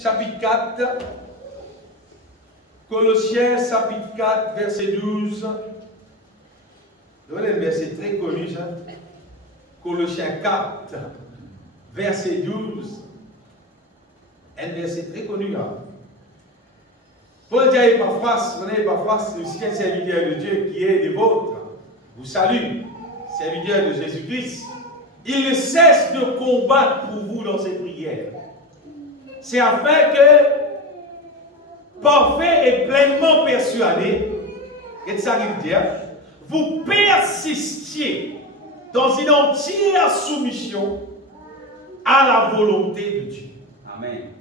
chapitre 4. Colossiens chapitre 4, verset 12. Vous voyez un verset très connu, ça. Colossiens 4, verset 12. Un verset très connu, là. Paul dit à Epaphras, vous connaissez Epaphras, le sien serviteur de Dieu qui est des vôtres, vous salue, serviteur de Jésus-Christ. Il ne cesse de combattre pour vous dans ses prières. C'est afin que, parfait et pleinement persuadé, qu'est-ce que ça veut dire? Vous persistiez dans une entière soumission à la volonté de Dieu. Amen.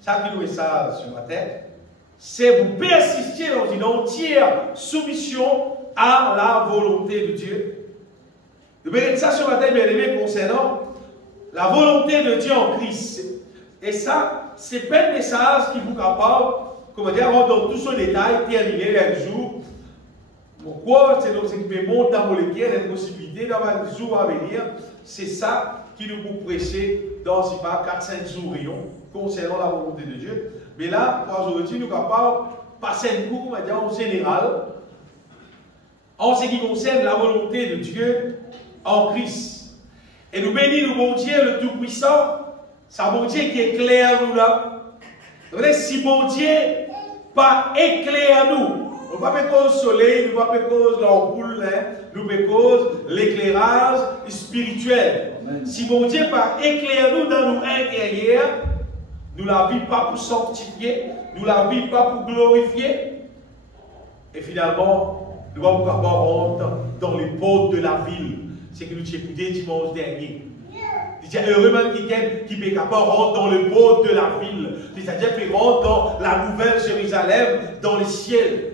Ça qui nous est ça sur ma tête, c'est vous persister dans une entière soumission à la volonté de Dieu. Nous verrons ça sur ma tête, bien aimé, concernant la volonté de Dieu en Christ. Et ça, c'est pas un message qui vous capable, comment dire, dans tout son détail, terminer un jour. Pourquoi? C'est donc ce qui peut monter dans le cœur, la possibilité d'avoir un jour à venir. C'est ça qui nous peut prêcher dans 4-5 jours concernant la volonté de Dieu. Mais là, pour aujourd'hui, nous sommes capables de passer un cours, en général, en ce qui concerne la volonté de Dieu en Christ. Et nous bénissons bon Dieu, le Tout-Puissant, c'est un bon Dieu qui éclaire nous là. Vous voyez, si bon Dieu pas éclaire nous, nous ne pas cause le soleil, nous ne pas cause l'ampoule, nous ne cause l'éclairage spirituel. Amen. Si bon Dieu pas éclaire nous dans nos intérieurs, nous ne la vivons pas pour sanctifier, nous ne la vivons pas pour glorifier. Et finalement, nous allons rentrer dans les portes de la ville. C'est que nous avons écouté dimanche dernier. C'est-à-dire, heureusement qui peut rentrer dans le porte de la ville. C'est-à-dire qu'il rentre dans la nouvelle Jérusalem, dans le ciel.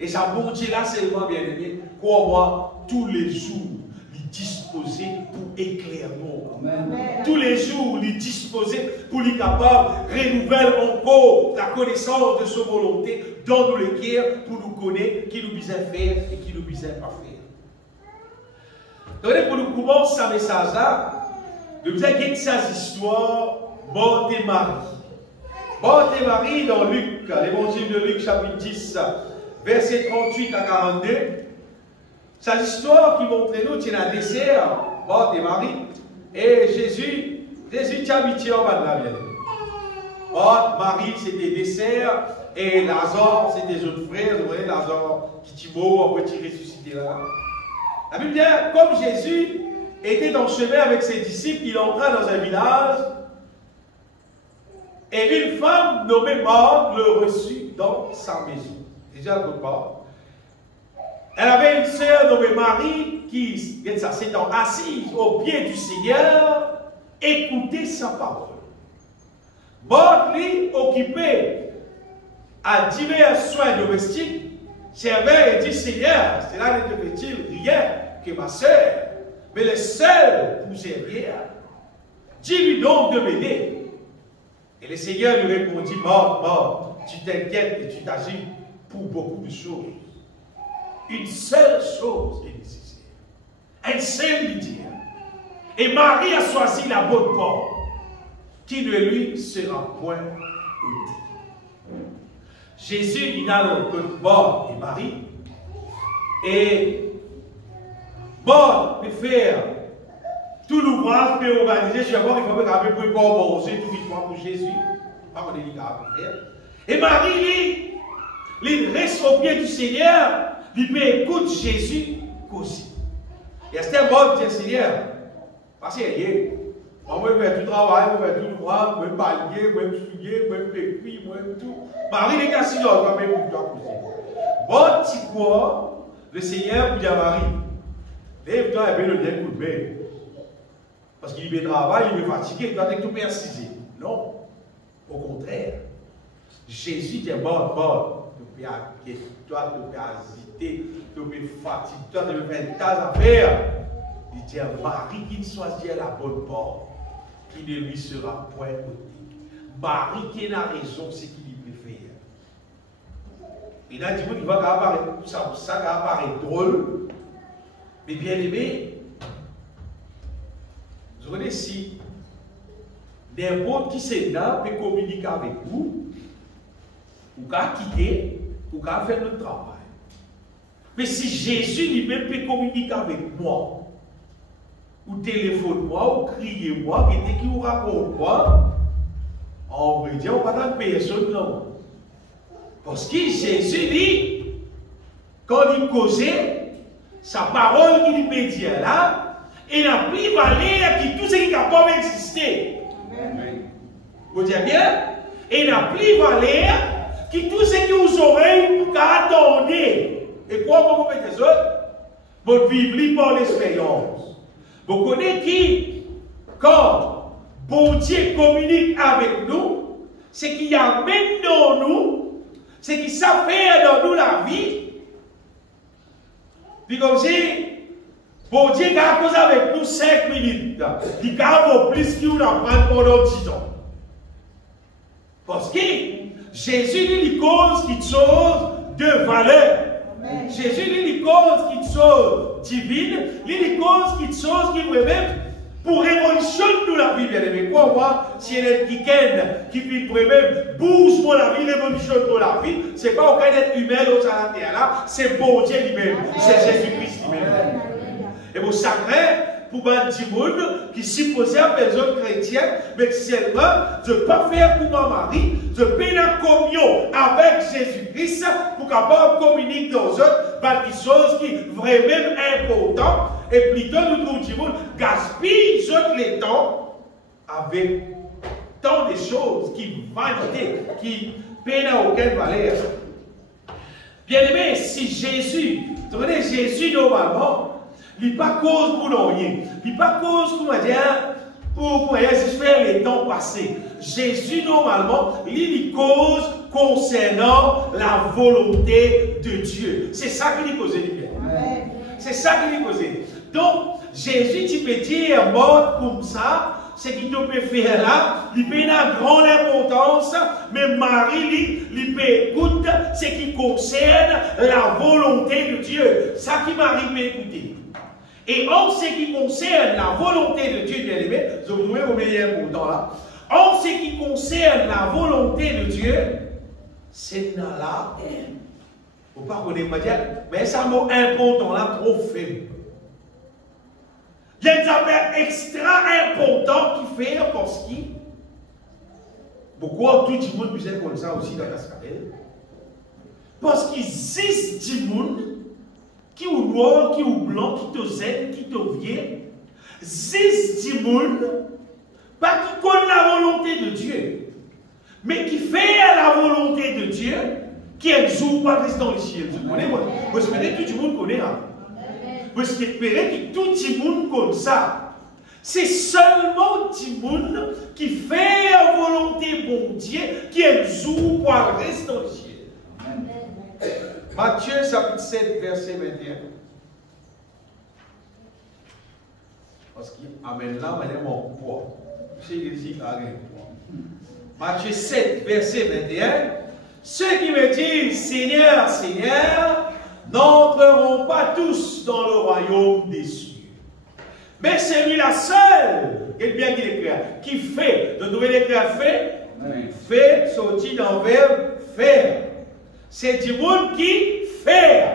Et ça, bon Dieu, là, c'est vraiment bien aimé. Crois-moi, tous les jours, il disposer pour éclairer nous. Tous les jours, il disposer pour lui capable renouveler encore la connaissance de sa volonté dans nos cœurs pour nous connaître qui nous besoin faire et qui nous besoin pas faire. Donc, pour nous commencer ce message-là, nous allons dire cette histoire, Marthe et Marie. Marthe et Marie dans Luc, l'évangile de Luc, chapitre 10, versets 38 à 42. Cette histoire qui montre nous, c'est un dessert, Marthe et Marie, et Jésus est habitué en bas de la vie. Marthe, Marie, c'était dessert, et Lazare, c'était des autres frères, vous voyez, Lazare, qui mort, un petit ressuscité là. La Bible dit, comme Jésus était en chemin avec ses disciples, il entra dans un village, et une femme nommée Marthe le reçut dans sa maison. Déjà, quelque part. Elle avait une sœur nommée Marie qui s'étant assise au pied du Seigneur, écoutait sa parole. Marthe, lui, occupé à divers soins domestiques, servait et dit, Seigneur, cela ne te fait-il rien que ma sœur, mais le seul pour servir, dis-lui donc de m'aider. Et le Seigneur lui répondit, Marthe, Marthe, tu t'inquiètes et tu t'agis pour beaucoup de choses. Une seule chose est nécessaire. Un seul lui dit. Et Marie a choisi la bonne porte, qui ne lui sera point ôtée. Jésus, il a le Marthe et Marie. Et Marthe peut faire tout l'ouvrage, peut organiser. Je vais voir, il faut que vous pas manger tout vite pour Jésus. Pas qu'on est capable de faire. Et Marie, il reste au pied du Seigneur. Il peut écouter Jésus aussi. Et c'est un bon Dieu Seigneur. Parce que moi, je vais tout travail, je vais tout l'ouvrage, je vais balayer, je vais souiller, je vais pécuire, je vais tout. Marie, les gars, si j'en ai pour toi cousin. Bon, petit quoi, le Seigneur vous dit à Marie, lève-toi et fais le bien coup de main. Parce qu'il veut travailler, il veut fatiguer, il doit être tout percisé. Non, au contraire. Jésus dit, bon, toi, tu peux hésiter, tu peux fatiguer, toi, tu peux faire tas affaires. Il dit à Marie qui choisit la bonne porte, qui ne lui sera point ôtée. Marie qui a raison, c'est qu'il préfère. Il a dit qu'il va apparaître, ça va apparaître drôle, mais bien aimé, vous voyez si n'importe qui c'est là peut communiquer avec vous, ou qu'à quitter, ou qu'à faire notre travail. Mais si Jésus lui-même peut communiquer avec moi, ou téléphone moi, ou crier moi, qui vous raconte moi, en vrai dire, on ne va pas personne non. Parce que Jésus dit, quand il causait, sa parole qu'il peut dire là, il n'a plus valeur que tout ce qui est capable d'exister. Vous dites bien? Il n'a plus valeur que tout ce que vous aurez pour attendre. Et quoi vous pouvez dire ça? Vous vivez par l'expérience. Vous connaissez qui, quand bon Dieu communique avec nous, c'est qu'il amène dans nous, c'est qu'il sait faire dans nous la vie. Puis comme si, bon Dieu a causé avec nous 5 minutes, il a plus qu'il nous apprend pendant 10 ans. Parce que Jésus lui cause quelque chose de valeur. Amen. Jésus lui cause quelque chose divine, lui cause quelque chose qui vraiment pour révolutionner nous la vie, bien aimé. Quoi, moi, si elle est qui peut vraiment bouge pour la vie, révolutionne pour la vie, c'est pas aucun être humain au terre là, c'est bon Dieu lui-même, c'est Jésus-Christ lui-même. Et vous sacrez pour un monde qui supposait à personne chrétienne, mais seulement de ne pas faire pour ma mari, de payer la communion avec Jésus-Christ pour capable communiquer aux autres des choses qui sont vraiment importantes. Et plutôt nous trouvons du monde gaspille les temps avec tant de choses qui vanité, qui n'ont aucune valeur. Bien aimé, si Jésus, prenez Jésus normalement, il n'est pas cause pour rien. Il n'est pas cause, comment dire, pour faire les temps passés. Jésus, normalement, il est cause concernant la volonté de Dieu. C'est ça qu'il est causé. C'est ça qu'il est causé. Donc, Jésus, tu peux dire, mort comme ça, ce qu'il peut faire là, il peut avoir une grande importance, mais Marie, il peut écouter ce qui concerne la volonté de Dieu. Ça qui Marie peut écouter. Et en ce qui concerne la volonté de Dieu, bien aimé, je vous mets au meilleur important là. En ce qui concerne la volonté de Dieu, c'est là, faut pas connaître, mais ça mot important là, trop faible. Il y a des affaires extra importantes qui fait parce que pourquoi tout le monde peut comme ça aussi dans la scalette? Parce qu'il existe du monde qui est noir, qui est blanc, qui te zen, qui te vient, existe du monde pas qui connaît la volonté de Dieu, mais qui fait la volonté de Dieu, qui est jour pas reste dans les cieux. Vous connaissez moi? Vous espérez que tout le monde connaît. Hein? Vous espérez que tout le monde connaît ça. C'est seulement du monde qui fait la volonté bon Dieu, qui est jour pour rester dans les cieux. Matthieu chapitre 7, verset 21. Parce qu'il amène là, madame, mon poids. C'est ici, Matthieu 7, verset 21. Ceux qui me disent Seigneur, Seigneur, n'entreront pas tous dans le royaume des cieux. Mais celui-là seul, et bien qu'il écrit, qui fait, de nouvel écrit fait, fait, sorti dans le verbe faire. C'est du monde qui fait.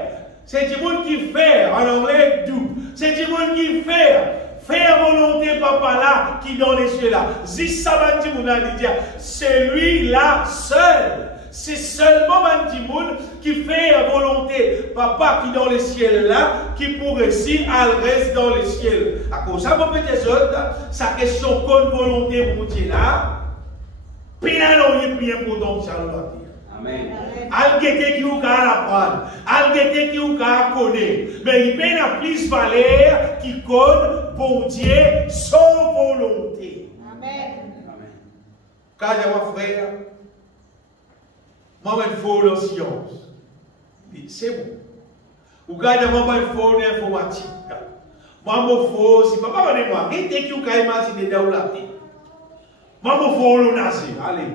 C'est du monde qui fait. En anglais, do. C'est du monde qui fait. Faire volonté, papa là, qui dans les cieux là. Zissabati Mouna dit, celui-là seul. C'est seulement un petit monde qui fait la volonté, papa qui dans les cieux là, qui pourrait si elle reste dans les cieux. À cause ça, mon petit autres, sa question comme volonté pour Dieu là, pénal plus important que ça nous va dire. Amen. Al-Gete qui ou ka apprendre, Al-Gete qui ou ka connaître, mais il peut a plus valeur qui connaît pour Dieu sans volonté. Amen. Quand j'ai mon frère, moi, il faut la science. C'est bon. Ou quand moi, il faut l'informatique. Moi, il faut, si papa va moi, qui est-ce qui vous imaginer dans la tête? Moi, il faut le nager. Allez,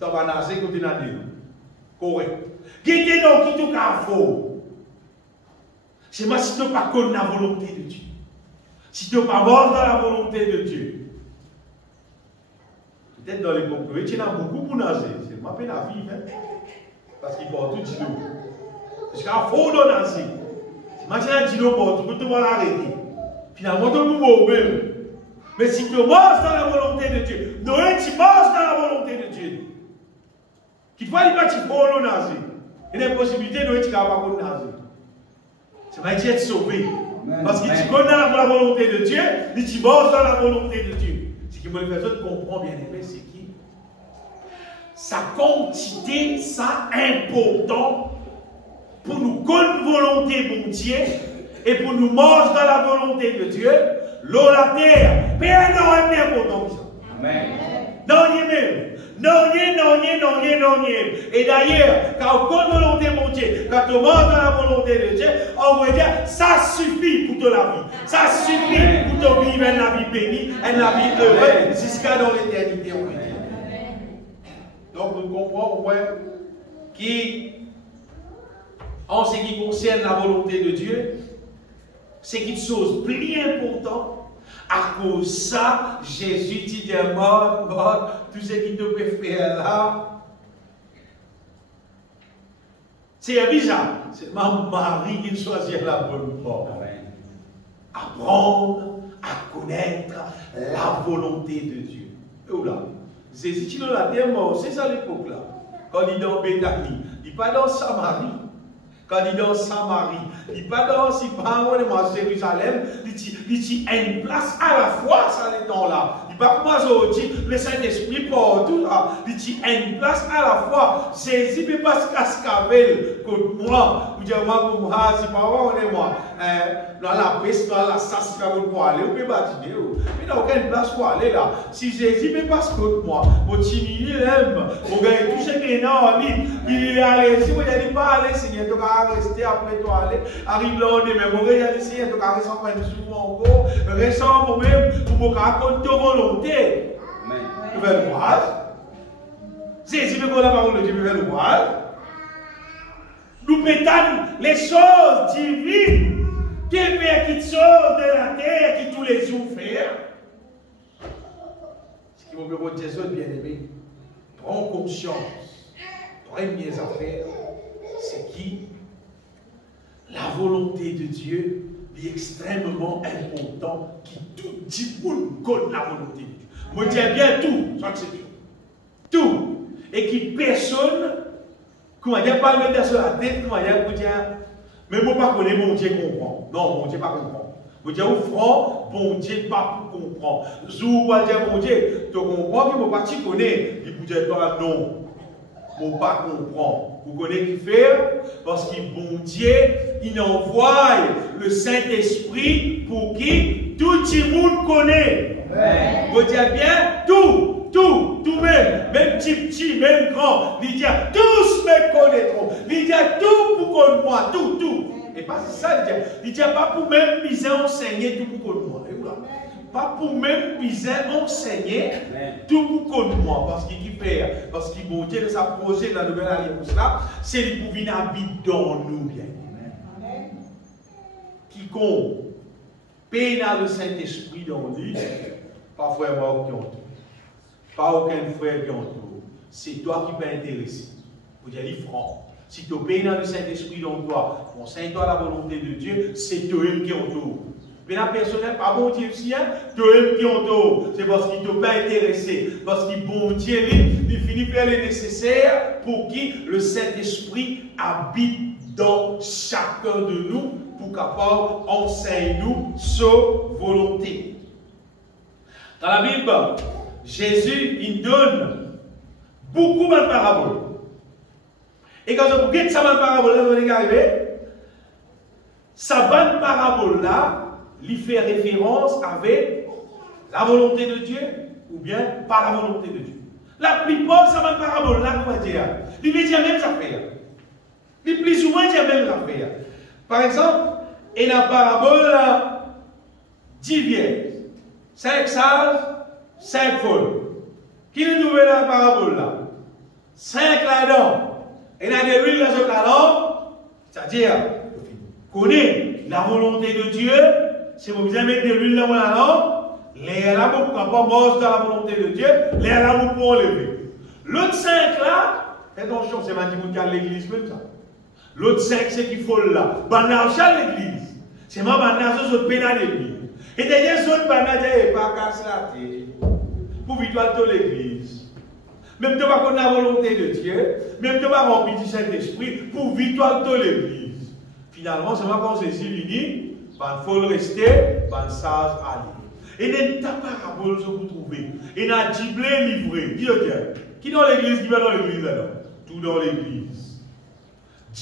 tu vas nager, continue à dire. Correct. Qui est-ce qui tout cas faux? C'est moi si tu n'as pas connu la volonté de Dieu. Si tu n'as pas mort dans la volonté de Dieu. peut-être dans les conclus, il y en a beaucoup pour nager. C'est ma peine à vivre, hein? Parce qu'il porte tout dino. Parce qu'il y a faux de nager. Imagine un dino porte, tout le monde l'arrêter. Finalement, tout le monde mourir. Mais si tu marches dans la volonté de Dieu, Noé, tu marches dans la volonté de Dieu. Qu'il faut aller pas tu faut nager. Il y a une possibilité de Noé, tu ne vas pas nager. C'est pas être sauvé. Parce que tu connais la volonté de Dieu, et tu marches dans la volonté de Dieu. Ce qui me fait comprendre, bien aimé, c'est qui? Sa quantité, ça important pour nous connaître volonté de Dieu et pour nous marcher dans la volonté de Dieu, l'eau, la terre, mais non, c'est important que ça. Amen. Non, non. Et d'ailleurs, quand on connaît la volonté de Dieu, quand on marche dans la volonté de Dieu, on va dire, ça suffit pour ta vie. Ça suffit pour te vivre la vie bénie, la vie heureuse, jusqu'à dans l'éternité. Donc, nous comprenons qu'en ce qui concerne la volonté de Dieu, c'est quelque chose de plus important. À cause de ça, Jésus dit mort, tout ce qui te peut faire là. C'est bizarre. C'est ma Marie qui choisit la bonne voie. Apprendre à connaître la volonté de Dieu. Et là, Jésus dit dans la terre mort, c'est ça l'époque là. Quand il est dans Béthanie, il n'est pas dans Samarie. Quand il est dans Samarie, il n'est pas dans Jérusalem, il dit une place à la fois, ça les temps-là. Il n'est pas comme aujourd'hui, le Saint-Esprit pour tout ça. Il dit une place à la fois. Jésus ne peut pas se cascavel contre moi. Vous dites, moi, c'est pas moi, on est moi. Dans la peste, dans la sasse, pour aller, on peut pas dire. Mais il n'y a aucune place pour aller là. Si Jésus ne peut pas se contre moi, mon tini, il aime. Vous gagnez tout ce qui est dans lui. Il est allé. Si vous n'allez pas aller, Seigneur, tu vas rester après toi aller. Arrive là, on est même. Vous regardez, Seigneur, tu vas rester encore encore. Reste moi-même pour me raconter ta volonté. Tu veux le voir? Jésus veut qu'on la parole de Dieu, veut le voir. Nous pétons les choses divines. Qui fait quelque chose de la terre qui tous les jours fait. Ce qui me peut dire, bien aimé, prends conscience. Première affaire, c'est qui? La volonté de Dieu est extrêmement important, qui tout dit pour nous connaît la volonté de Dieu. Moi, je dis bien tout, ça c'est tout. Tout. Et qui personne, comment dire, pas le mettre sur la tête, comment dire, mais moi, pas connaître mon Dieu comprend. Non, mon Dieu pas comprend. Mon Dieu au front, mon Dieu pas comprend. Zou va dire mon Dieu, tu comprends que mon parti connaît. Il vous dit pas non. Mon pas comprend. Vous connaissez qui fait? Parce que bon Dieu, il envoie le Saint-Esprit pour qui tout le monde connaît. Vous dites bien tout même petit, même grand, il dit tous me connaîtront, il dit tout pour connaître moi, tout. Et pas ça, il dit pas pour même biser enseigner tout pour connaître moi. Pas pour même biser enseigner tout pour connaître moi, parce qu'il fait, parce qu'il bon Dieu de sa projet de la nouvelle alliance là, c'est pour venir habiter dans nous bien. Quiconque paye dans le Saint-Esprit dans lui, pas frère mort qui ont tout. Pas aucun frère qui entoure. C'est toi qui peux intéresser. Vous dire franc. Si tu obéis dans le Saint-Esprit dans toi, enseigne-toi la volonté de Dieu, c'est toi qui entoure. Mais la personne n'est pas bon Dieu aussi, toi qui entoure. C'est parce qu'il ne t'a pas intéressé. Parce que bon Dieu, il finit par le nécessaire pour que le Saint-Esprit habite dans chacun de nous pour capable enseigner nous sa volonté. Dans la Bible, Jésus, il donne beaucoup de paraboles. Et quand vous regardez ça, parabole-là, vous regardez, sa bonne parabole-là, il fait référence avec la volonté de Dieu ou bien par la volonté de Dieu. La plupart de sa bonne parabole-là, on va dire, il veut dire même affaire. Il plus ou moins dire même affaire. Par exemple, il y a la parabole 10 vierges, 5 sages, 5 folles. Qui nous trouve la parabole là? 5 là-dedans. Et il y a des huiles là-dedans. C'est-à-dire, connaître la volonté de Dieu, c'est pour bien mettre de l'huile là-dedans. Les là, vous ne pouvez pas manger dans la volonté de Dieu. Les là, vous pouvez enlever. L'autre 5 là, attention, c'est maintenant qui a l'église même ça. L'autre 5, c'est qu'il faut là. Ben, l'argent à l'église. C'est moi, ben, l'argent, je paie dans l'église. Et derrière, les autres, ben, il n'y a pas qu'à se latter. Pour vivre dans l'église. Même si tu n'as pas la volonté de Dieu, même si tu n'as pas rempli du Saint-Esprit, pour vivre dans l'église. Finalement, c'est moi quand c'est fini, il faut le rester, il sage aller. Et dans ta parabole, je vous trouvez. Et dans la Bible livré. Qui dans l'église, qui va dans l'église alors? Tout dans l'église.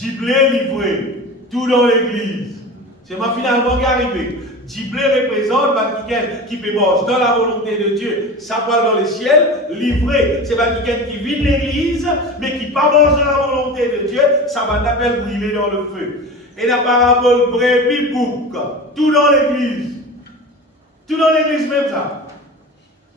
Bible livré. Tout dans l'église. C'est moi finalement qui arrive. Bible représente quelqu'un qui peut manger dans la volonté de Dieu, ça va dans le ciel. Livré, c'est quelqu'un qui vit l'église, mais qui ne pas mange dans la volonté de Dieu, ça va l'appeler brûler dans le feu. Et la parabole brebis bouc, tout dans l'église. Tout dans l'église même ça.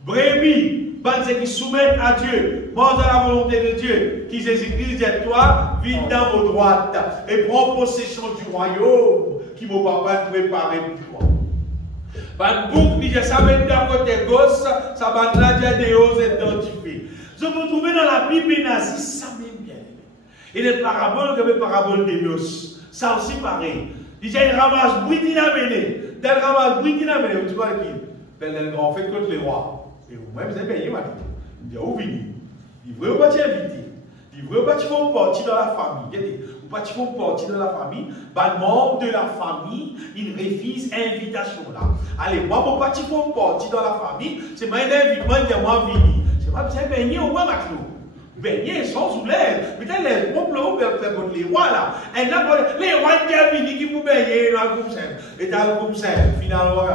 Brebis, ceux qui soumettent à Dieu, mangent dans la volonté de Dieu, qui Jésus-Christ dit toi, vis dans vos droites et prends possession du royaume qui mon papa préparé pour toi. Ban bouc dit ça met d'un côté gauche, ça va là des hauts identifiés. Je vous trouve dans la Bible nazie, ça même bien. Et les paraboles comme les paraboles des noces, ça aussi pareil. Il y a une ramasse britina mené. Dans le ramasse britina mené, tu vois qui? Ben, le grand fait contre les rois. Et vous-même, vous avez payé maintenant. Il dit, où venez? Il veut pas t'inviter. Il veut pas te faire partie dans la famille. Ou pas te faire partie dans la famille. Ben, membre de la famille, il refuse l'invitation là. Allez, moi, je ne pas te faire partie dans la famille. C'est moi, l'invitement de moi venir. C'est moi, je vais baigner au moins maintenant. Baigner sans soulève. Peut-être les pauvres faire contre les rois là. Et là, les rois qui ont venu qui vous baigner dans le groupe 5. Et dans le groupe 5, finalement,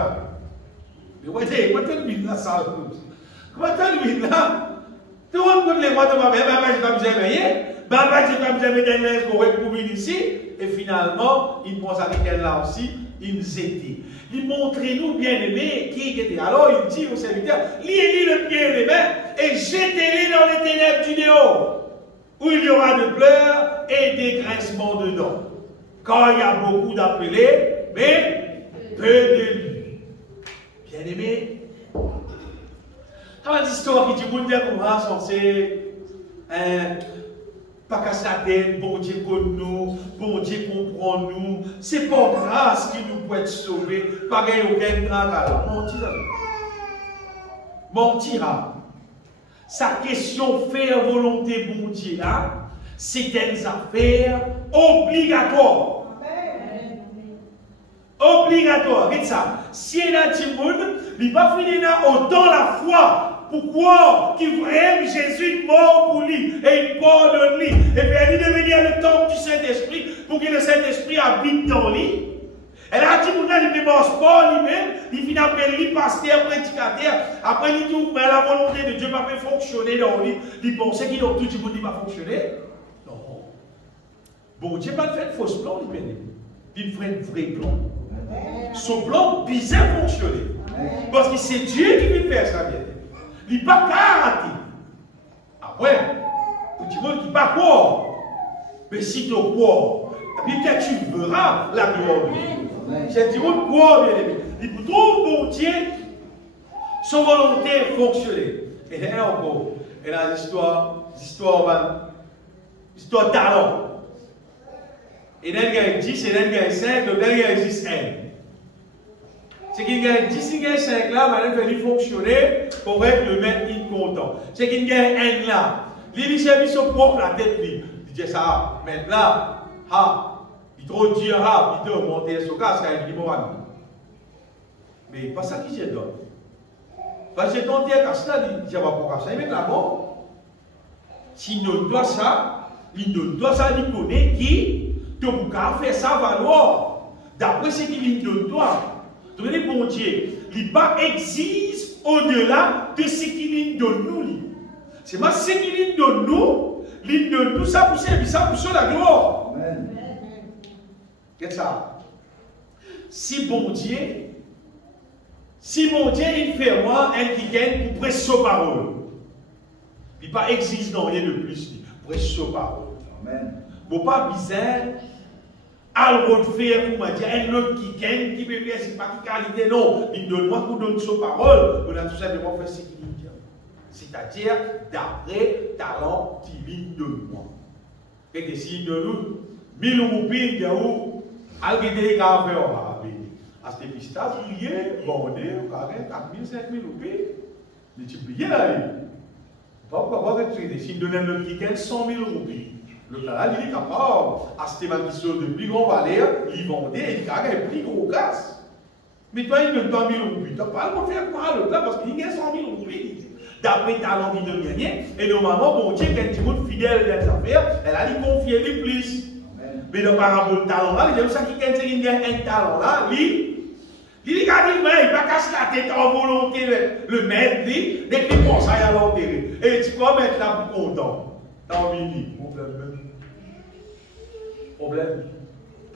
mais vous voyez, comment tu vis là, ça? Comment tu vis là? Tu vois, les rois de ma mère, je vais baigner. Je vais baigner pour venir ici. Et finalement, ils m'ont arrêté là aussi. Ils étaient. Il montrez-nous bien aimé qui était. Alors il dit au serviteur, liez-lui le pied et les mains et jetez-les dans les ténèbres du néant, où il y aura de pleurs et des grincements de dents. Quand il y a beaucoup d'appelés, mais peu d'élus. Bien aimé. Dans l'histoire qui dit, vous dire comment censé pas casser la tête, bon Dieu connaît nous, bon Dieu comprend nous. C'est pas grâce qui nous peut être sauvés, pas gagner aucun travail. Mentira. Sa question faire volonté bon Dieu là, c'est une affaire obligatoire. Obligatoire. Regarde ça. Si il y a un monde, il va finir autant la foi. Pourquoi qu'il vraiment Jésus mort pour lui et il pardonne lui et puis il devenir le temple du Saint-Esprit pour que le Saint-Esprit habite dans lui. Elle a dit qu'il ne mange pas lui-même, il finit appeler lui pasteur, prédicateur. Après il dit mais la volonté de Dieu va pas fonctionner dans lui. Il pensait qu'il tout le monde va fonctionner. Non. Bon Dieu pas fait de faux plan, il fait un vrai plan. Son plan bien fonctionner. Parce que c'est Dieu qui veut faire ça bien. Il n'est pas karaté. Après, tu vois qu'il n'est pas quoi. Mais si tu crois, peut-être tu verras la gloire de Dieu. J'ai dit, quoi, bien aimé. Il faut trop bon Dieu, son volonté fonctionner. Et là encore, et là, l'histoire talent. Et là, il y a 10, et là, il y a 5, donc là, il y a 10, 1. C'est qu'il y a 10, il y a 5 là, maintenant, il faut fonctionner pour être le maître content. C'est qu'il y a 1 là. Il dit, j'ai mis son propre la tête, il dit ça, maintenant là, il trop dire, il doit monter ce cas, c'est un libre. Mais pas ça qui j'ai donné. Parce que j'ai tenté à ça, il dit, pas ça, il met la mort. S'il ne doit ça, il connaît qui, tu peux faire ça valoir. D'après ce qu'il nous doit. Donc, le bon Dieu, il pas existe au-delà de ce qu'il donne nous. C'est pas ce qu'il donne nous, il donne tout ça pour ça, la gloire. Qu'est-ce ça? Si bon Dieu, il fait moi un qui gagne pour prêcher sa parole. Il pas existe dans rien de plus pour prêcher sa parole. Amen. Bon, pas bizarre, Alors, de faire pour dire un autre qui gagne, qui peut faire, c'est pas qui qualité, non. Il donne moi pour donner sa parole. On a tout simplement fait ce qu'il dit. C'est-à-dire, d'après talent divin de moi. Et que si de nous, 1000 roupies, de où, algédé, qu'a fait, on va bénir. À cet épistage, il y a, bondé, 4000, 5000 roupies. Mais tu peux y aller. Pourquoi tu si donne un autre qui gagne 100 000 roupies? Le canal, il est capable, à Stéphane qui sort de plus grand valeur, il vendait, il a un plus gros casse. Mais toi, il donne 3 000 roupies. Tu n'as pas le faire quoi l'autre là, parce qu'il gagne 100 000 roupies. D'après talent qui donne gagner, et normalement, bon Dieu, quand tu es fidèle dans les affaires, elle a dit confier lui plus. Mais dans par rapport au talent là, il y a ça qui gagne un talent là, lui. Il dit qu'il ne va pas casser la tête en volonté, le maître, lui, dès qu'il pense à l'enterrer. Et tu peux mettre là pour content. T'as envie de dire, problème.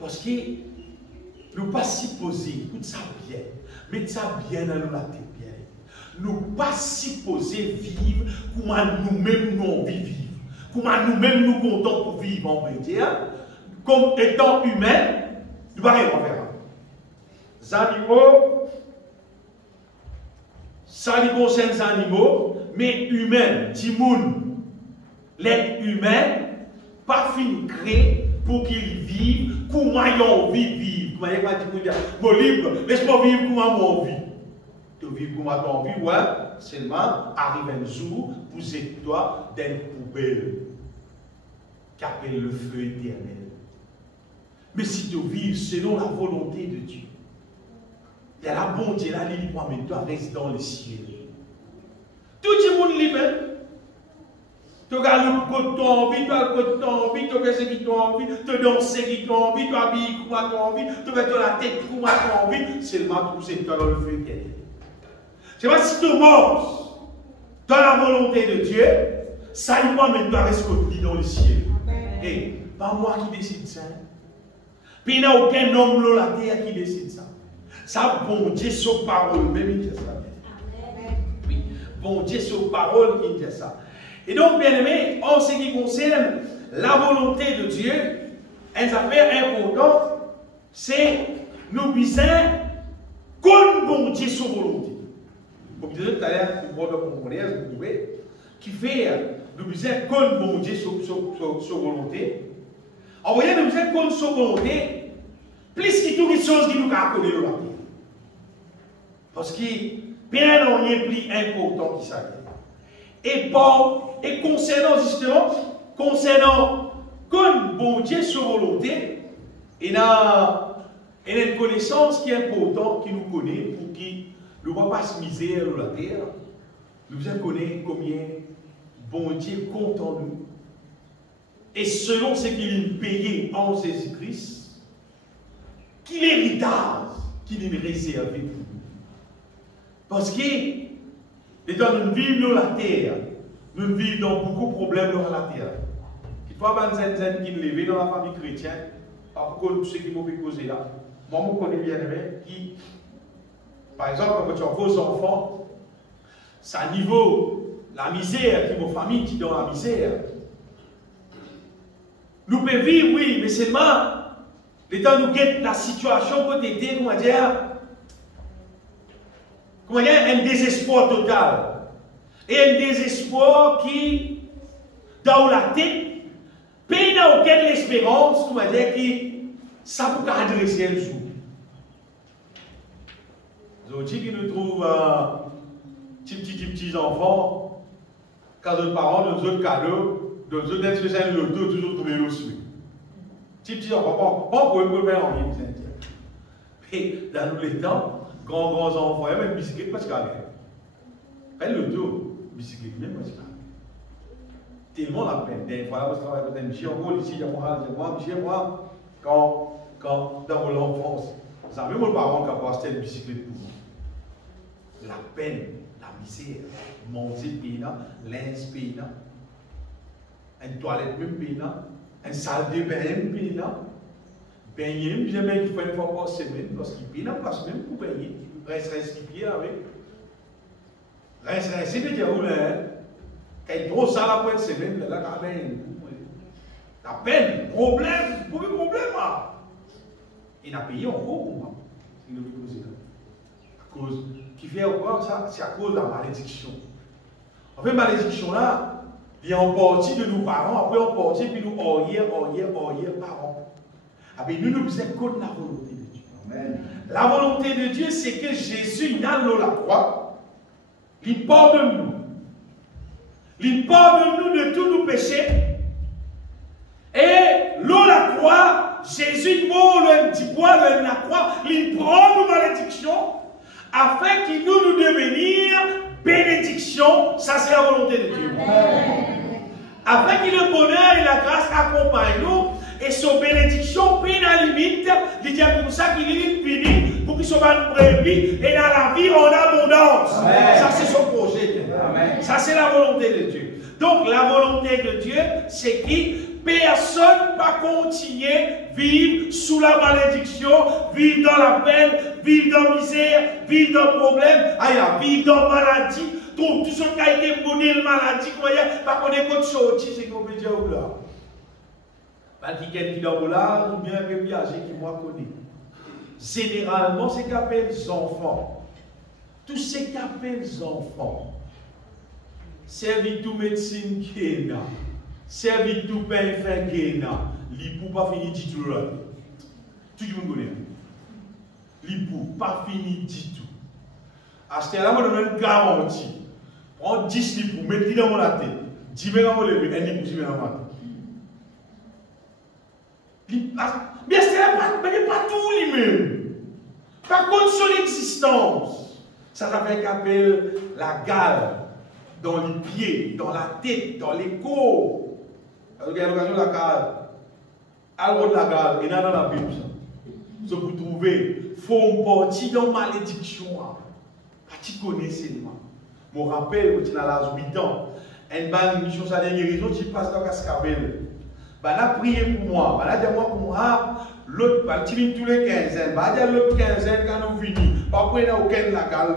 Parce que nous pas supposés, écoute ça bien, mettez ça bien dans la tête bien. Nous pas supposés vivre comme nous-mêmes nous envie de vivre. Comme nous-mêmes nous comptons pour vivre en vrai. Comme étant humains, nous ne pouvons rien faire. Les animaux, ça lui concerne les animaux, mais humains, Timoun, l'être humain, pas fin créé pour qu'il vive, comment il a envie de vivre. Comment il a dit, mon libre, laisse-moi vivre comment j'ai envie. Tu vis comment tu as envie, ouais, seulement arrive un jour, vous êtes toi dans une poubelle qui appelle le feu éternel. Mais si tu vis selon la volonté de Dieu, il y a la bonté, la libre, mais toi reste dans les cieux. Tout le monde libre. Tu regardes le côté de ton envie, tu as le côté de ton envie, tu fais ce qui t'ont envie, tu danses ce qui t'ont envie, tu habilles comme tu as envie, tu mets la tête comme tu as envie, seulement tu sais toi dans le feu éternel. Je ne sais pas si tu manges dans la volonté de Dieu, ça y va, mais tu restes dans le ciel. Et pas moi qui décide ça. Puis il n'y a aucun homme sur la terre qui décide ça. Ça, bon Dieu, sur parole, même il dit ça. Oui, bon Dieu, sur parole, il dit ça. Et donc, bien aimé, en ce qui concerne la volonté de Dieu, une affaire importante, c'est nous besoin comme bon Dieu sur volonté. Comme je disais tout à l'heure, pour le comprendre, vous pouvez, qui fait nous besoin comme bon Dieu sur volonté. En voyant nous besoin comme sur volonté, plus que toutes les choses qui nous a connues dans la terre. Parce que bien on est plus important que ça. Et concernant justement, comme bon Dieu sur volonté, il y a une connaissance qui est importante, qui nous connaît, pour qui nous ne va pas se miser dans la terre. Nous devons connaître combien bon Dieu compte en nous. Et selon ce qu'il a payé en Jésus-Christ, qu'il héritage qu'il est réservé pour nous. Parce que, étant nous vivons dans la terre, nous vivons dans beaucoup de problèmes dans la terre. Il faut avoir des gens qui lèvent dans la famille chrétienne, par contre, ceux qui m'ont causé là. Moi, je connais bien qui, par exemple, quand tu as vos enfants, c'est à niveau la misère qui est famille qui est dans la misère. Nous pouvons vivre, oui, mais seulement, le temps nous guette la situation, côté dire, comment dire, un désespoir total. Et un désespoir qui, dans la tête, peine n'a aucune espérance, comment dire, qui, ça peut adresser un jour. Aujourd'hui, qui nous trouvent petits enfants, quand nos parents, nos autres cadeaux, nos autres spéciales loto, toujours trouver le suite. Petits enfants, on peut faire en vie. Et dans tous les temps, grands enfants, il y a même une bicyclette parce qu'il y a rien. L'auto, bicyclette même parce qu'il y a rien. Tellement la peine. Des fois, je travaille avec un chien, ici, il y a moi, quand dans l'enfance, vous savez, mon parent qui a acheté une bicyclette pour moi. La peine, la misère, manger payant, linge payant, une toilette même payant, une salle de bain même payant. Baigner, bien même qu'il faut une fois par semaine, parce qu'il paye la place même pour baigner. Reste pied avec. Reste, c'est déjà où là, quand il trop ça la première semaine, là, quand même, la peine, problème, problème, Et il a payé encore pour moi. À cause, qui fait encore ça, c'est à cause de la malédiction. En fait, malédiction là, il y a en partie de nos parents, après en partie, puis nous, parents. Après, nous sommes contre la volonté de Dieu. Amen. La volonté de Dieu, c'est que Jésus, il a la croix, il pardonne-nous. Il pardonne-nous de tous nos péchés. Et l'eau la croix, Jésus mort le bois de la croix, il prend nos malédictions afin qu'il nous devenir bénédiction. Ça c'est la volonté de Dieu. Afin que le bonheur et la grâce accompagnent nous et son bénédiction peine à limite, il dit pour ça qu'il est fini pour qu'il soit dans brebis et dans la vie en abondance. Amen. Ça c'est son projet. Amen. Ça c'est la volonté de Dieu. Donc la volonté de Dieu, c'est que personne ne va continuer à vivre sous la malédiction, vivre dans la peine, vivre dans la misère, vivre dans le problème, vivre dans la maladie. Tout ce qui a été bonné de maladie, vous voyez, pas qu'on est contre sortir, c'est qu'on peut dire ou là. Pas quelqu'un qui dort là, ou bien un bébé âgé qui moi connaît. Généralement, c'est qu'appelle les enfants. Tous ces qu'appellent les enfants. Servi tout médecine qui est là. Servi tout pain fin qui est là. L'ipou pas fini du tout là. Tout le monde connaît. L'ipou pas fini du tout. Acheter là, je donne une garantie. Prends 10 l'ipou, mettez dans la tête. 10 000 dans mon lever, un l'ipou, 10 000 dans ma tête. Bien, c'est pas tout lui-même. Par contre, son existence, ça s'appelle qu'appelle la gale. Dans les pieds, dans la tête, dans les côtes. Regardez l'occasion de la gale. Alors de la gale, il y en a dans la Bible. Ce que vous trouvez, il faut partir dans la malédiction. Tu connais seulement. Je me rappelle, quand tu as l'âge de 8 ans, une mission, ça a guérison, tu passes dans la cascabelle. On a prié pour moi, on a dit pour moi, l'autre, tu viens tous les 15 ans, on a dit l'autre 15 ans quand on finit, pas pour n'y a aucun la gale,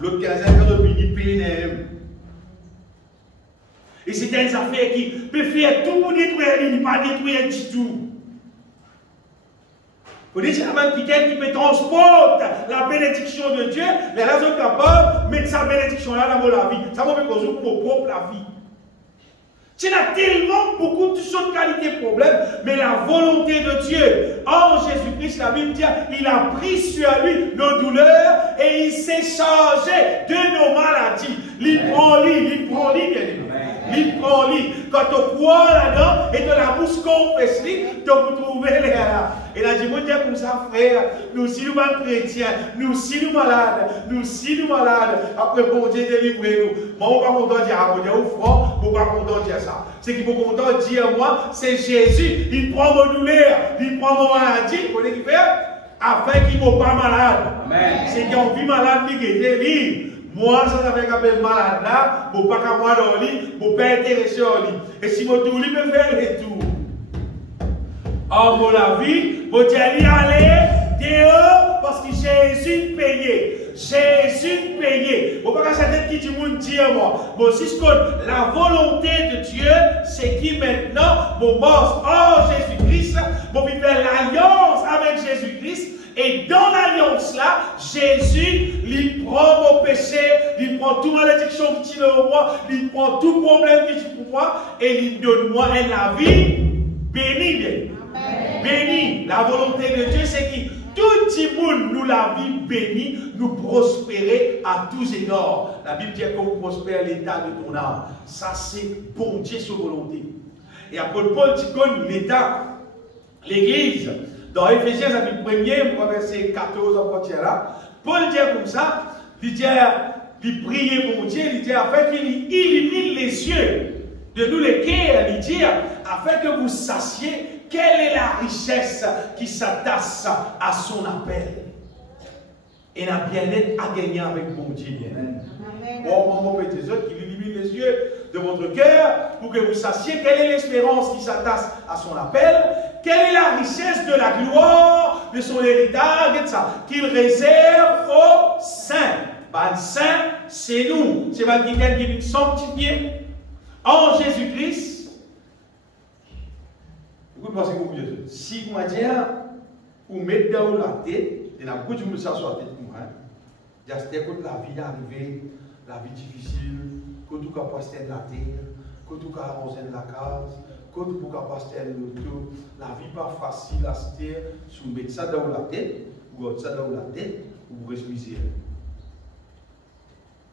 l'autre 15 ans quand on finit, paye. Et c'est une affaire qui peut faire tout pour détruire, il ne pas détruire du tout. Vous dites, c'est même quelqu'un qui peut transporter la bénédiction de Dieu, les raisons capables, mettre sa bénédiction là dans la vie. Ça va me causer pour propre la vie. Tu as tellement beaucoup de choses de qualité de problème, mais la volonté de Dieu, en Jésus-Christ, la Bible dit, il a pris sur lui nos douleurs et il s'est chargé de nos maladies. Il prend lui, bien aimé. Il prend lui. Quand on croit là-dedans et de la bouche confesse-lui, tu peux trouver les là. Et là, je dis comme ça, frère, nous si nous sommes chrétiens, nous si nous malades, après bon Dieu délivrez-nous. Moi, on ne va pas dire, ah, au front, on ne va pas dire ça. Ce qu'il faut content dire, moi, c'est Jésus, il prend mon douleur, il prend mon maladie, vous voyez qu'il fait, afin qu'il ne soit pas malade. C'est qu'on vit malade, il est libre. Moi, ça fait qu'appelle malade là, pour pas qu'à moi dans le lit, pour pas intéresser au lit. Et si mon tour, il peut faire le tour. En mon avis, vous dites aller dehors parce que Jésus payé. Jésus payé. Vous ne pouvez pas certaines qui disent moi. Bon, si la volonté de Dieu, c'est qui maintenant, mon boss en Jésus-Christ, mon faire l'alliance avec Jésus-Christ. Et dans l'alliance-là, Jésus, il prend mon péché, il prend toute malédiction qui est pour moi, il prend tout problème qui est pour moi, et il donne moi la vie bénie. Bénie. La volonté de Dieu, c'est que tout le monde nous la vie bénie, nous prospérer à tous égards. La Bible dit qu'on prospère l'état de ton âme. Ça, c'est bon Dieu, sa volonté. Et après, Paul dit qu'on l'état, l'église. Dans Éphésiens, chapitre 1er, verset 14 en partie là, Paul dit comme ça, il prie pour Dieu, il dit afin qu'il illumine les yeux de nous les cœurs, il dit afin que vous sachiez quelle est la richesse qui s'attache à son appel. Et la bien-être à gagner avec mon Dieu bien. Bon, mon petit autres qui illumine les yeux de votre cœur pour que vous sachiez quelle est l'espérance qui s'attache à son appel. Quelle est la richesse de la gloire de son héritage, qu'il réserve aux saints. Ben, saints, c'est nous. C'est pas quelqu'un qui est sanctifié en Jésus-Christ. Vous pensez que vous si vous dire, pour mettre dans la tête, et n'a beaucoup de monde ça sur la tête pour moi. J'espère que la vie est arrivée, la vie difficile, que tout cas passer de la terre, que tout cas arranger de la case, que tout cas passer de l'auto, la vie pas facile à se faire, si vous mettez ça dans la tête, ou mettez ça dans la tête, vous restez misérable.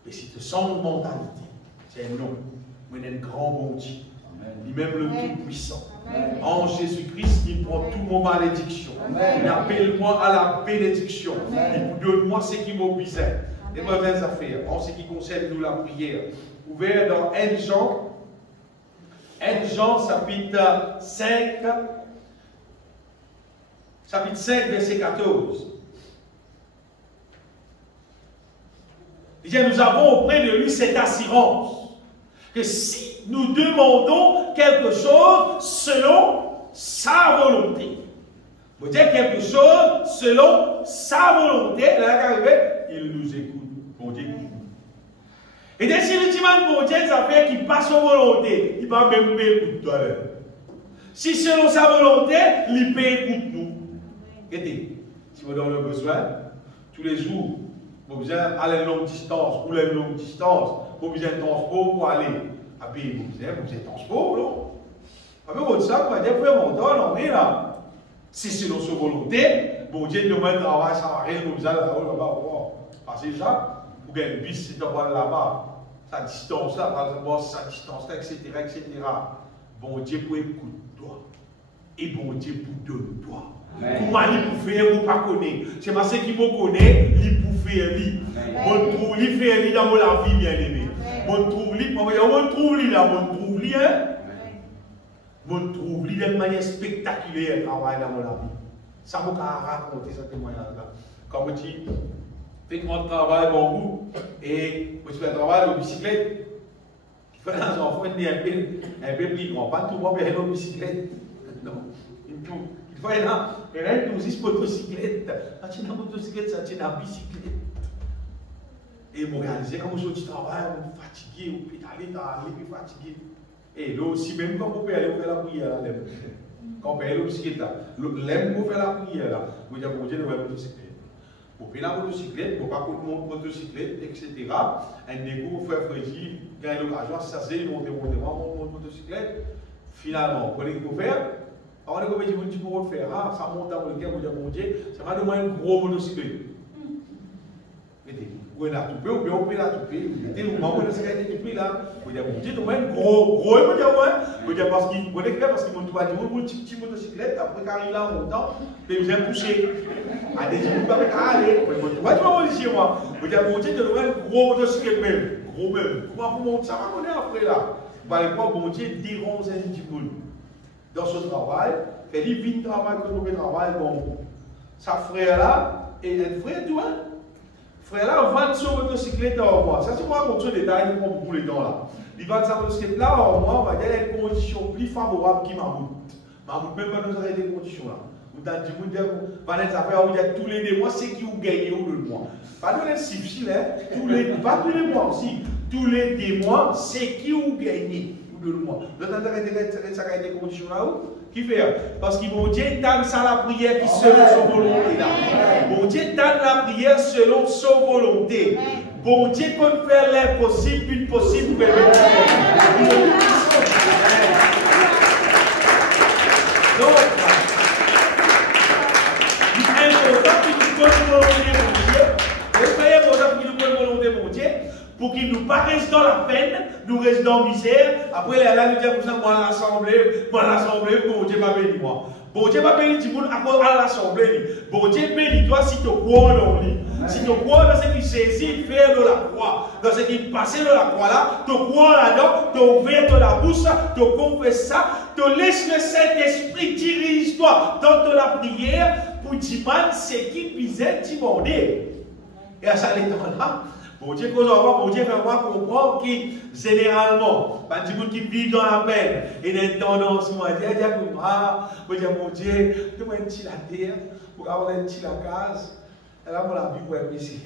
Mais si tu sens une mentalité, c'est un nom, mais un grand bon Dieu. Lui-même le Tout-Puissant. En Jésus-Christ, il prend tout mon malédiction. Il appelle moi à la bénédiction. Il donne moi ce qui m'obéissait. Les mauvaises affaires, en ce qui concerne nous la prière. Ouvert dans 1 Jean chapitre 5, verset 14. Il dit, nous avons auprès de lui cette assurance que si nous demandons quelque chose selon sa volonté, vous dire quelque chose selon sa volonté, là, il nous écoute. Bon Dieu. Et dès si le dimanche, bon Dieu, ça fait qu'il passe aux volontés, il va même écouter toi. Si selon sa volonté, il peut écouter nous. Regardez, si vous avez besoin, tous les jours, vous avez besoin d'aller longue distance, ou une longue distance, vous avez besoin de transport pour aller. Ah bien, vous avez besoin de transport, non? Ah bien, vous savez, vous avez fait mon temps, non, mais là, si c'est selon sa volonté, bon Dieu, nous met le travail, ça va rien, vous allez là-bas, parce que ça, vous avez une piste, c'est là-bas, sa distance là, par exemple, sa distance là, etc., etc. Bon Dieu pour écouter toi, et bon Dieu pour donner toi. Comment il peut faire ou pas connaître? C'est parce qu'il me connaît, il peut faire lui. On trouve lui faire lui dans la vie bien aimé. On trouve lui, on trouve lui là, on trouve lui, hein? On trouve lui d'une manière spectaculaire travail dans la vie. Ça m'a raconté ce témoignage là. Comme je dis, fait mon travail bon goût et je fais un travail de bicyclette. Je fais un enfant un peu plus grand, pas tout le monde peut aller en bicyclette. Non, il faut. Il y a une motocyclette. Ça tient une motocyclette, ça tient une bicyclette. Et je réalisé quand je suis travail, je suis fatigué, je suis pédalé, je suis fatigué. Et là aussi, même quand on peut aller faire la prière, quand on peut aller au bicyclette, l'aime pour faire la prière, vous dites, bon Dieu, nous avons une motocyclette. Pour faire la motocyclette, pour pas qu'on monte motocyclette, etc. Un dégoût, frère Frédéric, il y a l'occasion, ça c'est monter motocyclette. Finalement, vous voyez ce qu'il faut faire? Alors, on a dit, tu peux faire, ça monte dans le cœur, vous dites, mon Dieu, ça va demander une grosse motocyclette. Vous avez la toupée, ou bien on peut la toupée, vous avez une motocyclette là, vous dites, mon Dieu, vous avez une grosse, vous dites, parce qu'il faut l'écrire, parce qu'il m'a dit, une petite motocyclette, après quand il a montant, vous avez poussé. À des gens, vous avez allé, vous avez chez moi, vous dites, mon Dieu, vous avez une grosse motocyclette même, gros même. Comment vous montez, ça va monter après là. Vous allez voir, mon Dieu, dérange un petit peu. Dans ce travail, il vient de travail, que nous travail, bon, sa frère là, et un frère, tu vois, frère là, vend son motocyclette en moi. Ça, c'est moi, mon seul détail, il prend beaucoup de temps là. Il vend sa motocyclette là en moi, on va dire, il y a des conditions plus favorables qui m'amoutent. M'amoutent même pas nous avons des conditions là. Vous avez dit, vous avez tous les 2 mois, c'est qui vous gagnez ou le mois. Pas de les difficile, hein, pas tous les mois aussi. Tous les 2 mois, c'est qui vous gagnez. Le mois. Vous avez ça des conditions là où? Qui fait? Parce que mon Dieu donne ça la prière qui selon sa volonté là. Mon Dieu donne la prière selon sa volonté. Bon Dieu peut faire l'impossible, une possible pour donc, il est important qu'il nous donne volonté mon Dieu. Il est important qu'il nous donne volonté mon Dieu. Pour qu'il ne nous pas reste dans la peine, nous reste dans la misère. Après, là, nous disons, moi, l'assemblée, bon Dieu m'a béni, moi. Bon Dieu m'a béni, tout le monde à l'assemblée. Bon Dieu béni toi si tu crois dans lui. Si tu crois dans ce qui saisit, fait de la croix. Dans ce qui passe de la croix là, tu crois là-dedans, tu ouvres la bouche, tu confesses ça, tu laisses le Saint-Esprit dirige toi dans la prière pour dire, ce qui pisait, tu m'en Et à ça, les temps là, bon Dieu, bon Dieu fait moi comprendre que généralement, les gens qui vivent dans la peine et des tendances, moi, mon Dieu, tu m'as dit la terre, pour avoir un petit la case, et là, mon la vie pour être ici.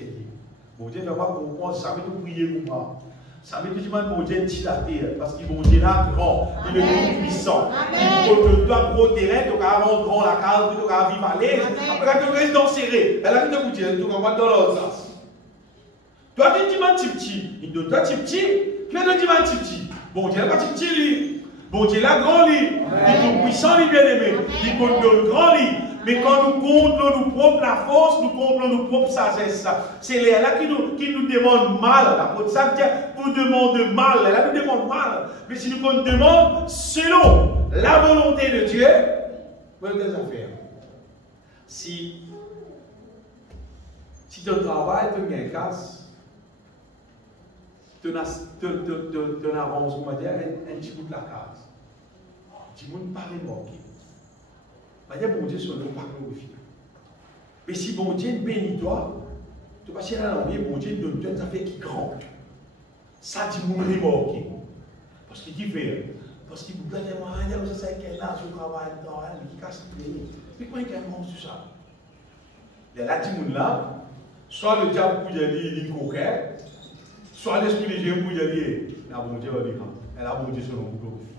Bon Dieu fait moi comprendre, ça veut tout prier pour moi. Ça veut tout dire, mon Dieu, petit la terre, parce que mon Dieu est grand, il est puissant, il Tu as gros terrain, tu as avant grand la case, tu as vivre à l'aise. Après, tu restes dans serré. Elle a dit de bouger, tu vas dans l'autre sens. Tu as dit un petit, il doit être petit, tu as dit un petit. Bon Dieu, pas petit lui. Bon Dieu, la grand lui. Il est puissant, il est bien aimé. Il compte le grand lui. Mais quand nous comptons nous propres la force, nous comptons nos propres sagesse. C'est là qui nous demande mal. L'apôtre Saint nous demande mal. Elle nous demande mal. Mais si nous demandons selon la volonté de Dieu, bonnes des affaires. Si ton travail te gagne casse, tu avances, on va dire, un petit bout de la case. Un petit bout de pas remorqué. Bon Dieu, son nom pas glorifié. Mais si bon Dieu bénit toi, tu vas chercher à l'envie, bon Dieu donne une affaire qui grande. Ça dit mon remorqué. Parce qu'il dit fait. Parce qu'il vous donne des moyens, vous savez qu'elle a ce travail, qui casse le pays. Mais comment il y a un sur ça? Là, dit là, soit le diable pour y aller, il est coquet, soit l'esprit de Dieu pour y aller, la bon Dieu, elle a bon Dieu son nom glorifié.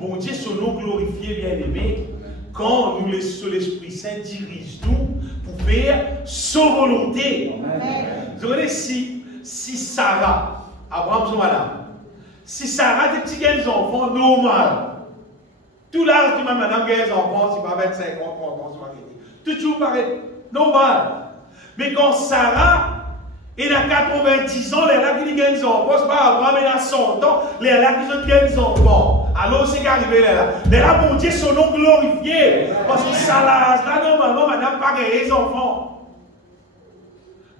Bon Dieu son nom glorifié, bien aimé. Quand nous laissons l'Esprit Saint dirige nous pour faire son volonté. Vous voyez, si Sarah, Abraham son madame, si Sarah a des petits enfants, normal. Tout l'âge de ma madame a des enfants, c'est pas 25 ans, 30 ans, c'est pas toujours pareil, normal. Mais quand Sarah, elle a 90 ans, elle a des enfants, c'est pas Abraham, elle a 100 ans, elle a des enfants. Alors c'est qu'arrivé là. Mais là, bon Dieu, son nom glorifié. Parce que ça là, normalement, madame, pas les enfants.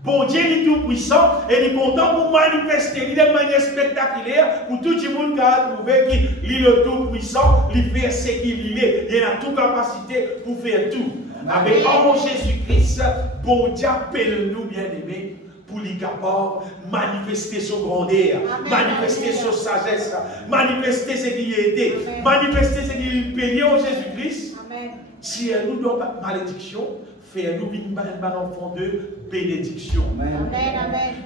Bon Dieu, il est tout puissant et il est content pour manifester de manière spectaculaire pour tout le monde qui a trouvé qu'il est le tout puissant, il fait ce qu'il est. Il a toute capacité pour faire tout. Avec en Jésus-Christ, bon Dieu appelle-nous bien aimés. Pour les capables manifester son grandeur, manifester son sagesse, manifester ce qu'il a été, manifester ce qu'il a payé en Jésus-Christ. Si elle nous donne pas de malédiction, fais-nous un enfant de bénédiction. Amen.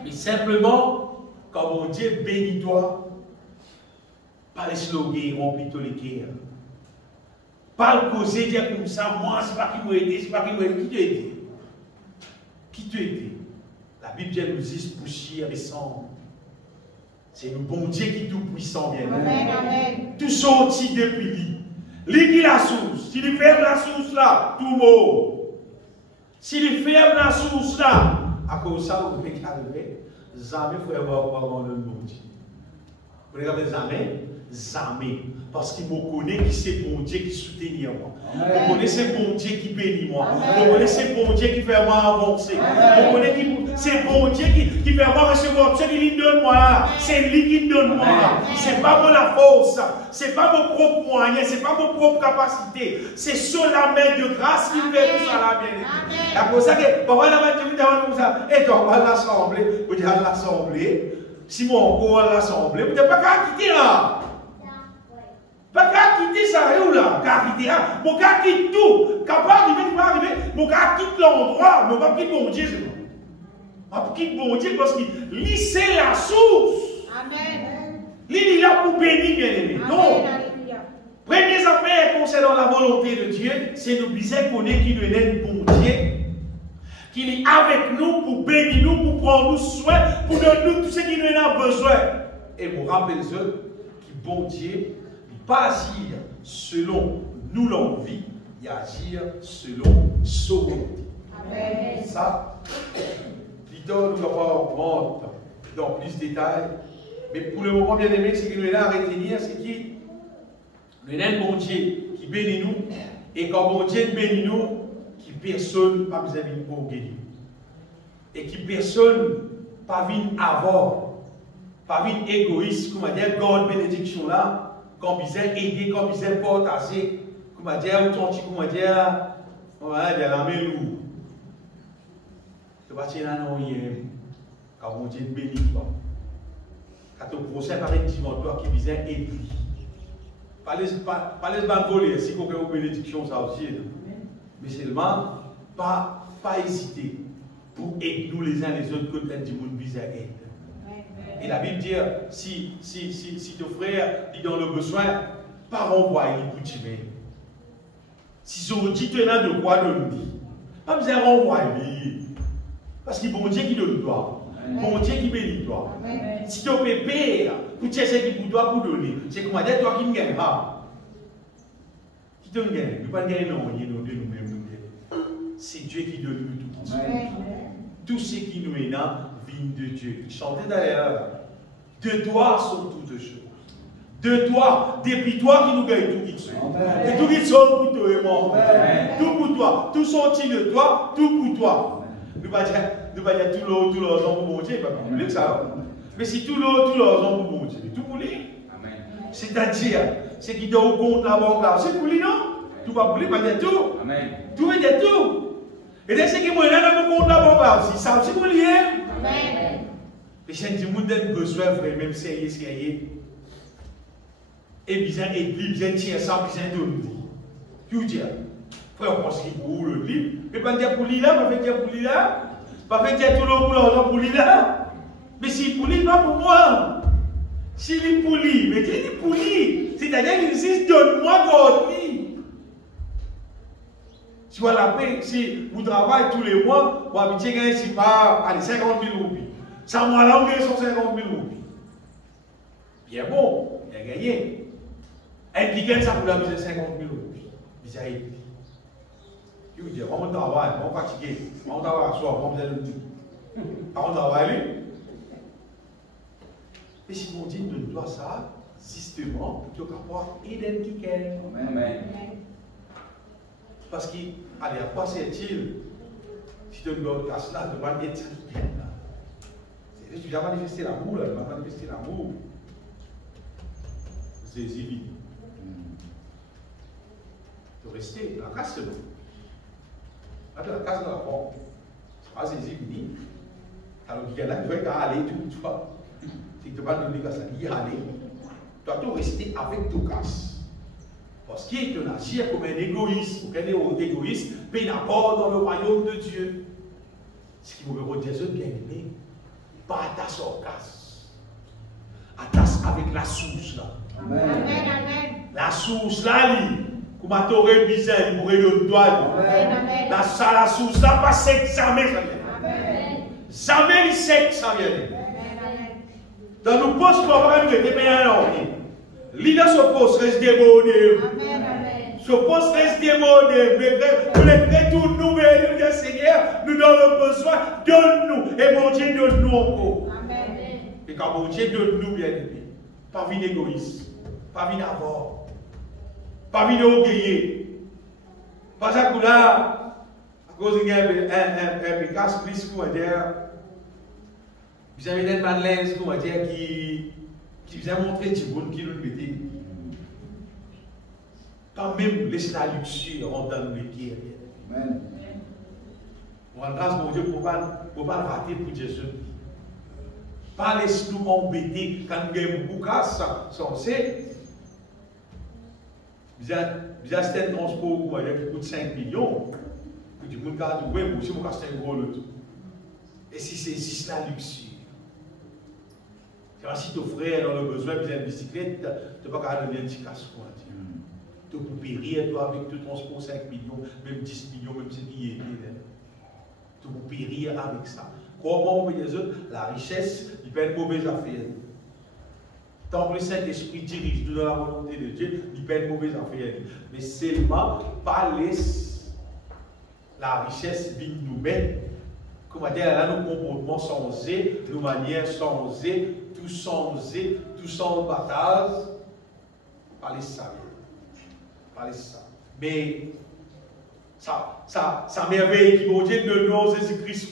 Mais simplement, quand mon Dieu bénit toi, pas les slogans remplis tous les cœurs. Pas le causer, dire comme ça, moi, c'est pas qui m'a aidé, c'est pas qui m'a aidé. Qui t'a aidé? Qui t'a aidé? La Bible nous dit poussière et sang. C'est le bon Dieu qui est tout puissant, bien aimé. Tout sorti depuis lui. Lui qui la source. S'il ferme la source là, tout mort. S'il ferme la source là, à cause de ça, vous pouvez arriver. Jamais il faut avoir le bon Dieu. Vous regardez jamais. Parce qu'il me connaît qui c'est bon Dieu qui soutient moi. Vous connaissez bon Dieu qui bénit moi. Vous connaissez bon Dieu qui fait moi avancer. Vous connaissez c'est bon Dieu qui fait moi recevoir ce qu'il donne moi. C'est lui qui donne moi. C'est pas pour la force. C'est pas vos propres moyens. C'est pas vos propres capacités. C'est sur la main de grâce qui fait tout ça là bien. C'est pour ça que parfois la main de Dieu comme ça. Et donc on va l'assembler. Vous dites à l'assembler. Si moi encore à l'assembler, vous n'êtes pas qu'à quitter là. Pas qu'à quitter ça, là, qu'à quitter là, mon qu'à quitter tout, capable d'arriver, mon qu'à quitter l'endroit, mais pas quitter mon Dieu, c'est bon. Pas quitter mon Dieu parce qu'il c'est la source. Amen. Il est là pour bénir, bien aimé. Non. Première affaire concernant la volonté de Dieu, c'est nous bien connaître qu'il est un bon Dieu, qu'il est avec nous pour bénir nous, pour prendre nous soin, pour donner nous tout ce qu'il nous a besoin. Et vous rappelez que bon Dieu, pas agir selon nous l'envie, il agir selon son volonté. Amen. Ça, l'idole nous rentre dans plus de détails, mais pour le moment, bien aimé, ce qu'il nous est là à retenir, c'est qu'il y a un bon Dieu qui bénit nous, et quand bon Dieu bénit nous, qui personne pas besoin de pour guérir. Et qui personne pas vient avoir, pas vient égoïste, comme on dit, God bénédiction là. Comme ils aient aidé, comme ils aient partagé, comme on dit, authentique, comme on dit, voilà, il y a la main lourde. Tu vas tirer un nom hier, car mon Dieu bénit toi. Quand ton prochain paraît devant toi qui visait aider. Pas les bancoler, si vous avez une bénédiction, ça aussi. Mais seulement, pas hésiter pour aider nous les uns les autres que du monde visait aider. Et la Bible dit, si ton frère est dans le besoin, pas renvoyer les coutumes. Si on dit que tu as de quoi nous dire, pas besoin de renvoyer. Parce que bon Dieu qui donne toi, bon Dieu qui bénit toi. Si tu peux payer, pour tu sais qui pour toi pour donner, c'est comment dire toi qui ne gagne pas. Qui te gagne, nous ne pas gagner non, nous-mêmes. C'est Dieu qui donne nous tout. Tout ce qui nous est là vient de Dieu. Chantez d'ailleurs. De toi sont toutes choses. De toi, depuis toi qui nous gagne tout qui sont. Et tout qui sont pour toi et moi. Tout pour toi. Tout sorti de toi, tout pour toi. Nous ne pas dire tout l'argent pour mon Dieu, pas plus que ça. Mais si tout l'argent pour mon Dieu, tout pour lui. C'est-à-dire, c'est qui doit au compte la banque là, c'est pour lui, non? Tout va pour lui, pas dire tout. Tout veut dire tout. Et dès ce qui est là, dans mon compte la banque là aussi, ça aussi pour lui. Et j'ai dit, nous avons besoin vraiment sérieux. Et bien, bien tiens ça, bien de nous dire. Qui vous dit? Frère, on pense qu'il faut le livre. Mais pas dire pour lui là, pas dire pour lui là. Pas dire tout le pour l'argent pour lui là. Mais si pour lui, pas pour moi. Si il est pour lui, mais il est pour lui. C'est-à-dire qu'il dit, donne-moi God lui. Si vous avez si vous travaillez tous les mois, vous habitez gagner si pas, allez, 50 000 roupies. Ça, moi là, on gagne 150 000 roupies. Bien bon, il a gagné. Et qui gagne ça pour la mise 50 000 roupies. Il a été. Il vous dit, on travaille, on est fatigué, on travaille à soi, on besoin de tout. On travaille, lui. Et si mon Dieu nous doit ça, justement, pour avoir identique. Amen. Parce qu'il, allez, à quoi sert-il si tu ne pas cela, de pas être là? Tu dois manifester l'amour, tu dois manifester l'amour. C'est évident. Tu restes dans la casse, là, la casse de la porte. C'est pas évident. Alors, il y a là qui veut aller tout, tu vois. Si tu ne vas pas donner ça, il y aller. Tu dois rester avec ton casse. Parce qu'il est agir comme un égoïste, ou un égoïste, mais il n'a pas dans le royaume de Dieu. Ce qui vous dire, c'est bien aimé, pas attache au casse. Attache avec la source là. Amen. La source là, comme tu aurais besoin, il pourrait le doigt. La source là, pas sec, jamais ça vient. Jamais il sec, ça vient. Dans nos postes, on va nous mettre bien à l'ordre. L'idée se pose, reste démodé. Se pose, reste démodé. Vous les prêts tous nous, mais nous, Seigneur, nous avons besoin, donne-nous. Et mon Dieu, donne-nous encore. Et quand mon Dieu donne-nous, bien aimé, pas vie égoïste, pas vie d'avoir, pas vie d'orgueiller. Pas ça que là, à cause d'un pécasse, plus qu'on va dire, vous avez des madeleines, qu'on va dire, qui vous a montré du monde qui nous mettait. Pas même laisser la luxure en dans le pieds. Amen. On rend grâce mon Dieu pour ne pas rater pour Jésus. Pas laisser nous embêter quand nous avons beaucoup de casse, censé. Vous avez un transport qui coûte 5 millions. Vous dites, vous avez trouvé, vous aussi, vous avez un gros lot. Et si c'est juste la luxure. Si ton frère a besoin d'une bicyclette, tu ne vas pas donner un petit casse-quoi. Tu peux périr toi, avec tout transport 5 millions, même 10 millions, même ce qui est. Tu peux périr avec ça. Comment on peut dire la richesse, il peut être mauvaise affaire. Tant que le Saint-Esprit dirige nous dans la volonté de Dieu, il peut être mauvaise affaire. Mais seulement, pas laisser la richesse venir nous mettre. Comment dire, là, nos comportements sensés, nos manières sensées, tout sans bataille, pas les ça. Pas les ça. Mais ça merveille qui, mon Dieu, de nous, Jésus-Christ,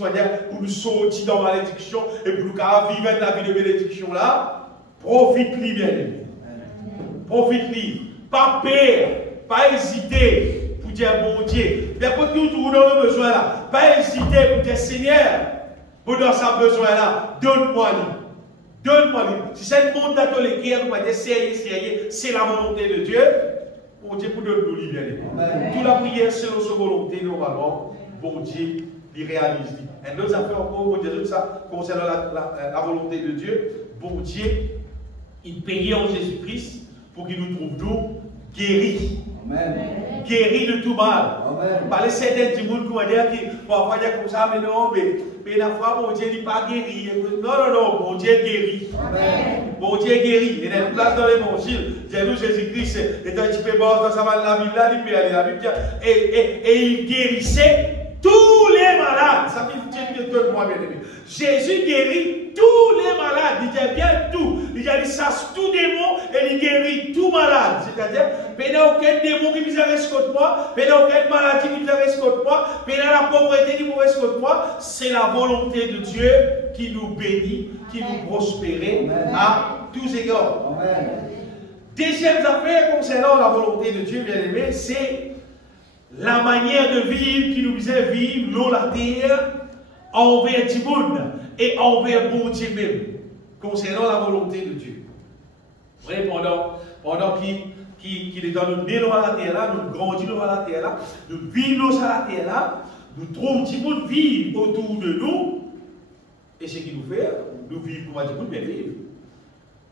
pour nous sortir dans la malédiction et pour nous vivre la vie de bénédiction là, profite-lui, bien aimé. Profite-lui. Pas peur, pas hésiter pour dire, bon Dieu, n'importe qui nous dans le besoin là, pas hésiter pour dire, Seigneur, pour dans ce besoin là, donne-moi lui. Donne-moi lui. Si c'est le monde dans les guerres, on va dire, c'est la volonté de Dieu. Bon Dieu, pour donner-nous lui, bien aimé. Toute la prière selon sa volonté, normalement, bon Dieu, il réalise. Et d'autres affaires encore, bon Dieu, ça, concernant la volonté de Dieu, bon Dieu, il payait en Jésus-Christ pour qu'il nous trouve nous guéri. Amen. Guéri de tout mal. Amen. Par les certains du monde qui vont dire que parfois il y a comme ça, mais non, mais la foi, mon Dieu n'est pas guéri. Non, mon Dieu est guéri. Amen. Mon Dieu est guéri. Il y a une place dans l'évangile. Jésus-Christ est un petit peu mort dans sa la ville là, il peut aller la Bible. Et il guérissait tous les malades. Ça veut dire que moi, bien aimé. Jésus guérit tous les malades. Il dit bien tout. Il dit il chasse tout démon et il guérit tout malade. C'est-à-dire, il n'y a aucun démon qui vous arrête contre moi. Il n'y a aucune maladie qui vous arrête contre moi. Il n'y a la pauvreté qui vous arrête contre moi. C'est la volonté de Dieu qui nous bénit, qui nous prospère à tous égards. Amen. Deuxième affaire concernant la volonté de Dieu, bien aimé, c'est la manière de vivre qui nous faisait vivre dans la terre envers du monde et envers bon Dieu même, concernant la volonté de Dieu. Vous voyez, pendant qu'il est dans le nez dans la terre là, nous grandissons dans la terre là, nous vivons dans la terre là, nous trouvons du monde vivre autour de nous, et ce qu'il nous fait, nous vivons comme du monde, mais vivre.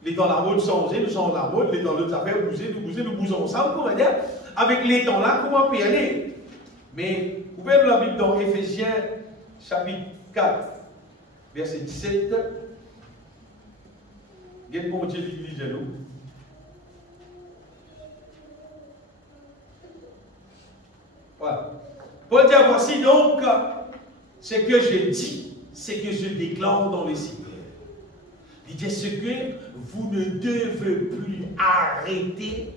Les temps la mode changer, nous changeons la mode, les temps d'autres affaires, nous bousons ensemble, comment dire, avec les temps là, comment on peut y aller. Mais, vous pouvez la Bible dans Éphésiens, chapitre 4, verset 17. Quel bon Dieu qui dit nous. Voilà. Paul dit, voici donc ce que je dis, ce que je déclare dans les cieux. Il dit ce que vous ne devez plus arrêter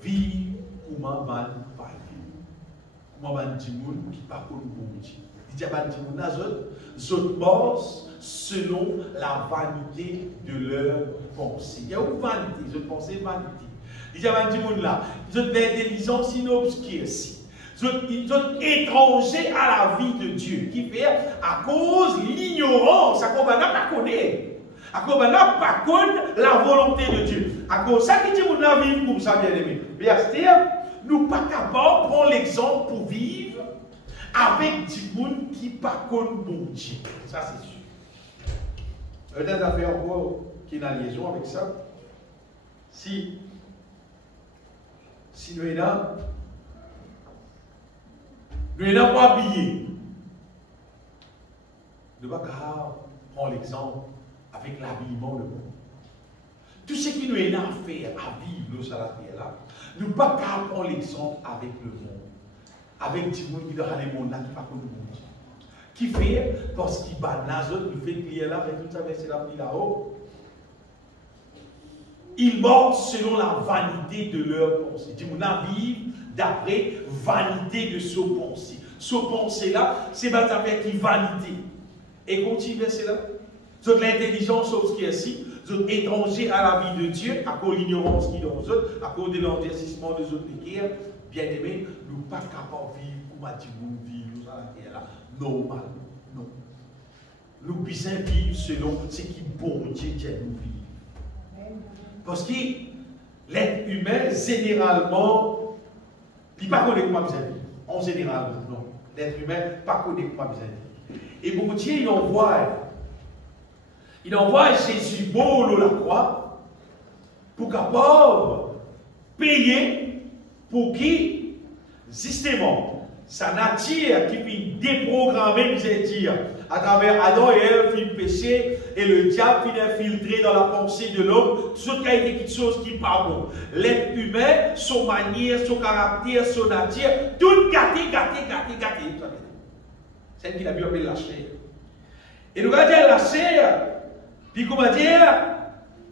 vivre comme un mal païen. Comme un dimoun qui parle comme bon Dieu. Il dit à dimoun, zot mors selon la vanité de leur pensée. Il y a une vanité, je pensais vanité. Il dit à dimoun là, zot l'intelligence inobscure si. Ils sont étrangers à la vie de Dieu. Qui fait à cause de l'ignorance, à cause de pas connaître. À cause de pas connaître la volonté de Dieu. À cause de ça qui dit mon avis pour ça, bien aimé. C'est-à-dire, nous ne sommes pas capables de prendre l'exemple pour vivre avec des gens qui ne pas connaissent bon Dieu. Ça, c'est sûr. Peut-être à faire encore qui est en liaison avec ça. Si nous sommes là, nous n'avons pas habillé. Nous ne pouvons pas prendre l'exemple avec l'habillement de monde. Tout ce qui nous est à faire, à vivre sur la terre là, nous ne pouvons pas prendre l'exemple avec le monde. Avec des gens qui dans le monde là, qui ne pas comme le monde. Qui fait, parce qu'il bat les autres, nous fait crier là, mais tout ça, c'est la vie là-haut. Ils mordent selon la vanité de leur pensée. Dis mon vivre d'après vanité de ce pensée. Ce pensée-là, c'est ma affaire qui vanité. Et continue verset là. C'est l'intelligence obscurcie, c'est étranger à la vie de Dieu, à cause de l'ignorance qui est dans eux, à cause de l'endurcissement des autres guerres. Bien aimés, nous ne sommes pas capables de vivre comme nous vivons sur la terre là. Normal. Non. Nous puissions vivre selon ce qui bon Dieu nous vivre. Parce que l'être humain, généralement, il ne connaît pas besoin de vivre. En général, non. L'être humain ne connaît pas besoin de vivre. Et bon Dieu, il envoie Jésus beau à la croix pour capable payer pour qui, justement, sa nature qui finit déprogrammer, dire, à travers Adam et Ève, finit péché, et le diable finit infiltré dans la pensée de l'homme, tout ce qui a été quelque chose qui n'est pas bon. L'être humain, son manière, son caractère, son nature, tout gâté. C'est ce qu'il a pu appeler la chair. Et nous allons dire la chair, puis comment dire,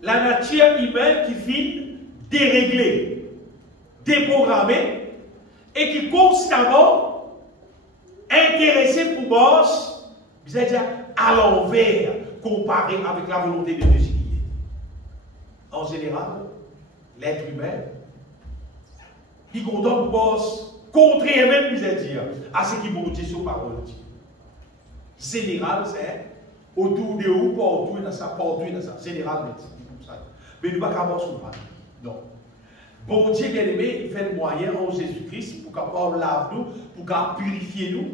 la nature humaine qui finit déréglée, déprogrammée, et qui constamment intéressée pour boss, c'est-à-dire à l'envers, comparé avec la volonté de Dieu. En général, l'être humain, il condamne boss, contraire même, c'est-à-dire, à ce qui monte sur parole. Général, c'est autour de où, partout dans ça, généralement, c'est comme ça. Mais nous ne pouvons pas avoir sur le non. Bon Dieu bien-aimé, il fait le moyen en Jésus-Christ pour qu'il lave nous, pour qu'il purifie nous,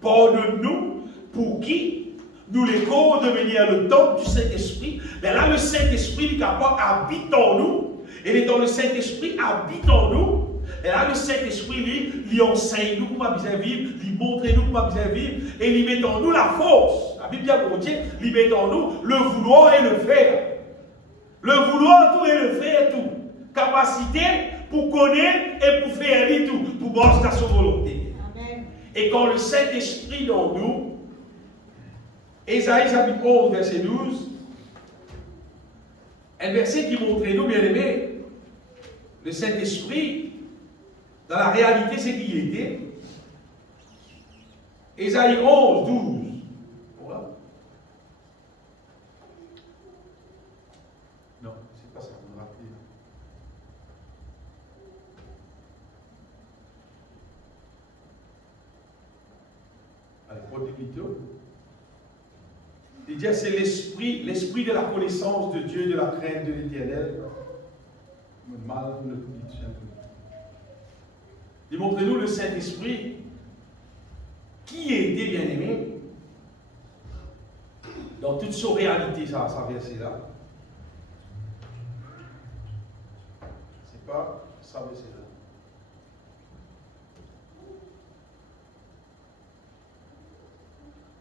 pardonne-nous, pour qui nous les corps devenir le temple du Saint-Esprit. Mais là, le Saint-Esprit est capable d'habiter en nous Et dans le Saint-Esprit habite en nous. Et là, le Saint-Esprit, lui enseigne nous comment bien vivre, lui montre nous comment bien vivre, et lui met en nous la force. La Bible dit pour Dieu, lui met en nous le vouloir et le faire. Le vouloir tout et le faire tout. Capacité pour connaître et pour faire tout, pour bosser à sa volonté. Amen. Et quand le Saint-Esprit dans nous, Ésaïe chapitre 11, verset 12, un verset qui montre nous, bien aimés, le Saint-Esprit, dans la réalité, c'est qui il était. Ésaïe 11, 12. Voilà. Non, c'est pas ça, vous me rappelez. Allez, prenez plutôt. Il dit, c'est l'esprit de la connaissance de Dieu, de la crainte de l'Éternel. Mal, le petit un peu. Démontrez-nous le Saint-Esprit qui était bien aimé dans toute sa réalité, ça verset-là. C'est pas ça verset-là.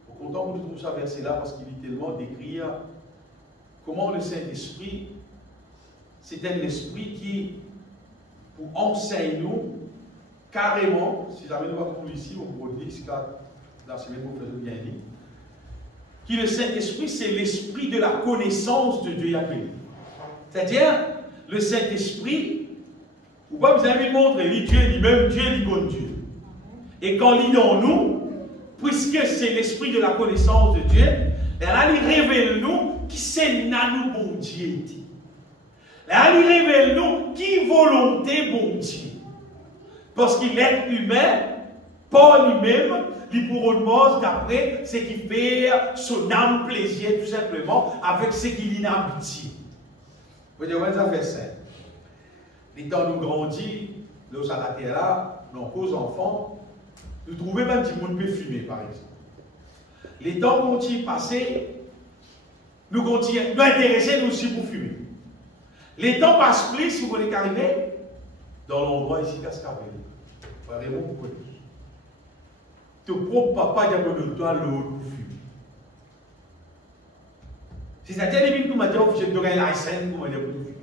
Au content de trouver ça verset-là parce qu'il est tellement décrit comment le Saint-Esprit, c'est un esprit qui, pour enseigner nous, carrément, si jamais nous va trouver ici, on pourrait dire, c'est la semaine où vous bien dit, qui le Saint-Esprit, c'est l'esprit de la connaissance de Dieu appelé. C'est-à-dire, le Saint-Esprit, ou pas vous avez montré, Dieu lui-même, Dieu lui connaît Dieu. Et quand il est en nous, puisque c'est l'esprit de la connaissance de Dieu, là, il révèle nous qui c'est nous bon Dieu. Là, il révèle nous qui volonté bon Dieu. Parce qu'il est humain, pas lui-même, il pourra nous d'après ce qui fait son âme plaisir, tout simplement, avec ce qu'il y a habité. Vous voyez, ça fait ça. Les temps nous grandit, nous à la terre là, nos causes enfants, nous trouvons même que monde peut fumer, par exemple. Les temps continuent à passer, nous continuons, nous intéresser nous aussi pour fumer. Les temps passent plus, si vous voulez qu'arriver, dans l'endroit ici, Cascavel. Vraiment, vous connaissez. Ton propre papa dit que toi, l'eau pour fumer. C'est-à-dire, les gens qui m'ont dit que je donnerais la scène pour me dire que fumer.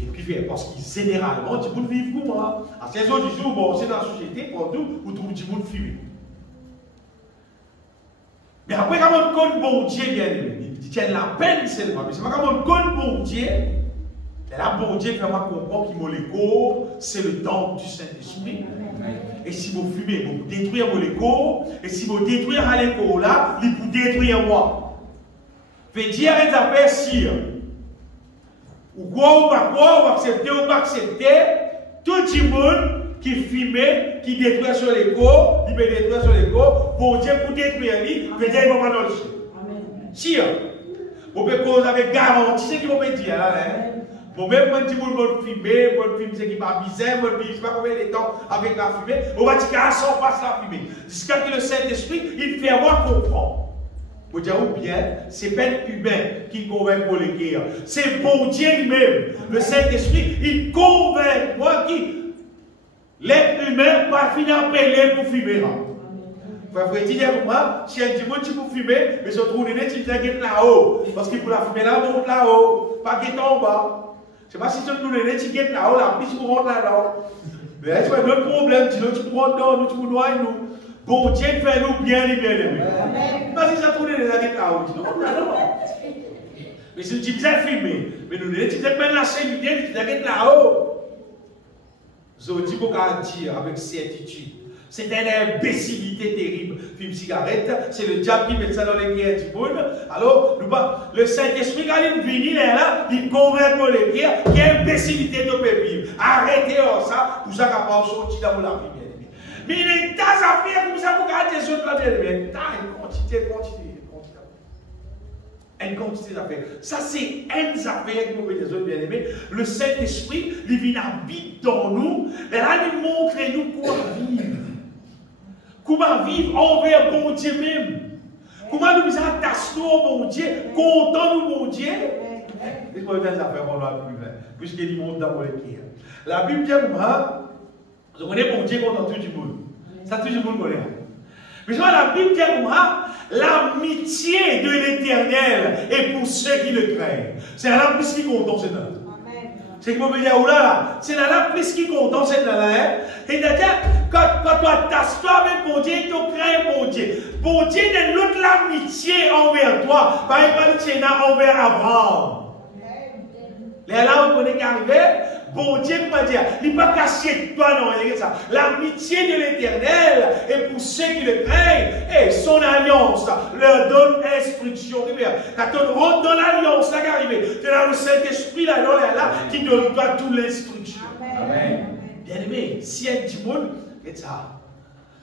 Et puis, parce qu'ils généralement, ils vont vivre comme moi. À ces autres jours, bon, c'est dans la société, pour nous, vous trouvez que vous fumer. Mais après, quand on connaît bon Dieu, il tient la peine seulement. Mais c'est pas quand on connaît bon Dieu. Et là, bon Dieu fait moi comprendre que l'écho, c'est le temple du Saint-Esprit. Et si vous fumez, vous détruisez mon écho. Et si vous détruisez l'écho là, il vous détruire moi. Fait dire les affaires si. Ou quoi, ou pas accepter, ou pas accepter. Tout le monde qui fume, qui détruit sur l'écho, il peut détruire sur l'écho. Bon Dieu pour détruire lui, fait dire il va pas dans le ciel. Si. Vous pouvez causer avec garantie ce qu'ils vont me dire là. Bon, même quand tu veux fumer, c'est qui va bizarre, je ne sais pas combien de temps avec la fumée, on va dire qu'à son passe la fumée. Jusqu'à que le Saint-Esprit, il fait moi comprendre. Vous dire ou bien, c'est pas humain qui convainc pour les guerres. C'est bon Dieu lui-même. Le Saint-Esprit, il convainc moi qui l'être humain pas finir appelé pour fumer. Vous dire pour moi, si un dimanche tu peux fumer, mais je trouve que tu viens là-haut. Parce qu'il faut la fumer là, monte là-haut, pas guetter en bas. Je ne sais pas si tu nous donnes tu guettes là-haut, la piste pour rentrer là-dedans. Mais là, tu as notre problème, tu peux rentrer dans nous, tu peux noyer nous. Bon Dieu fait nous bien les bien aimés. Pas si ça tourne les guettes là-haut, tu nous là-dedans. Mais si tu viens fumer, mais nous tu viens mettre la chaîne, tu viens guetter là-haut. Je dis qu'on va dire avec certitude. C'est une imbécilité terrible. Fume cigarette, c'est le diable qui met ça dans les guerres du monde. Alors, le Saint-Esprit, quand il vient là, il convainc pour les guerres, qu'il y a une imbécilité de peut vivre. Arrêtez ça, pour ça qu'on va sortir dans la vie. Mais il y a des tas d'affaires comme ça pour garder les autres là, bien. Une quantité d'affaires. Ça, c'est une affaire que nous les autres bien aimés. Le Saint-Esprit, il vient habiter dans nous. Et là, il montre nous comment vivre. Comment vivre envers bon Dieu même. Comment nous attachons au bon Dieu, content nous bon Dieu. Et je vais vous dire ça fait qu'on va plus loin. Puisqu'il monte dans mon équipe. La Bible dit, vous connaissez mon Dieu contre tout le monde. Ça, tout le monde connaît. Mais la Bible dit, l'amitié de l'Éternel est pour ceux qui le craignent. C'est là plus qui compte dans cette année. C'est que vous me dire, oulala, c'est là plus qui compte dans cette année. C'est-à-dire, quand toi t'assois avec mon Dieu, tu crains mon Dieu. Mon Dieu donne l'autre l'amitié envers toi. Par exemple, l'amitié envers Abraham. Là, vous connaissez qu'arriver. Bon Dieu, comment dire, il n'est pas caché de toi, non, il ça. L'amitié de l'Éternel est pour ceux qui le craignent. Et son alliance leur donne instruction. Quand on rentre dans l'alliance, là, tu as le Saint-Esprit là, qui donne toi toute l'instruction. Amen. Bien aimé, si un petit monde, c'est ça.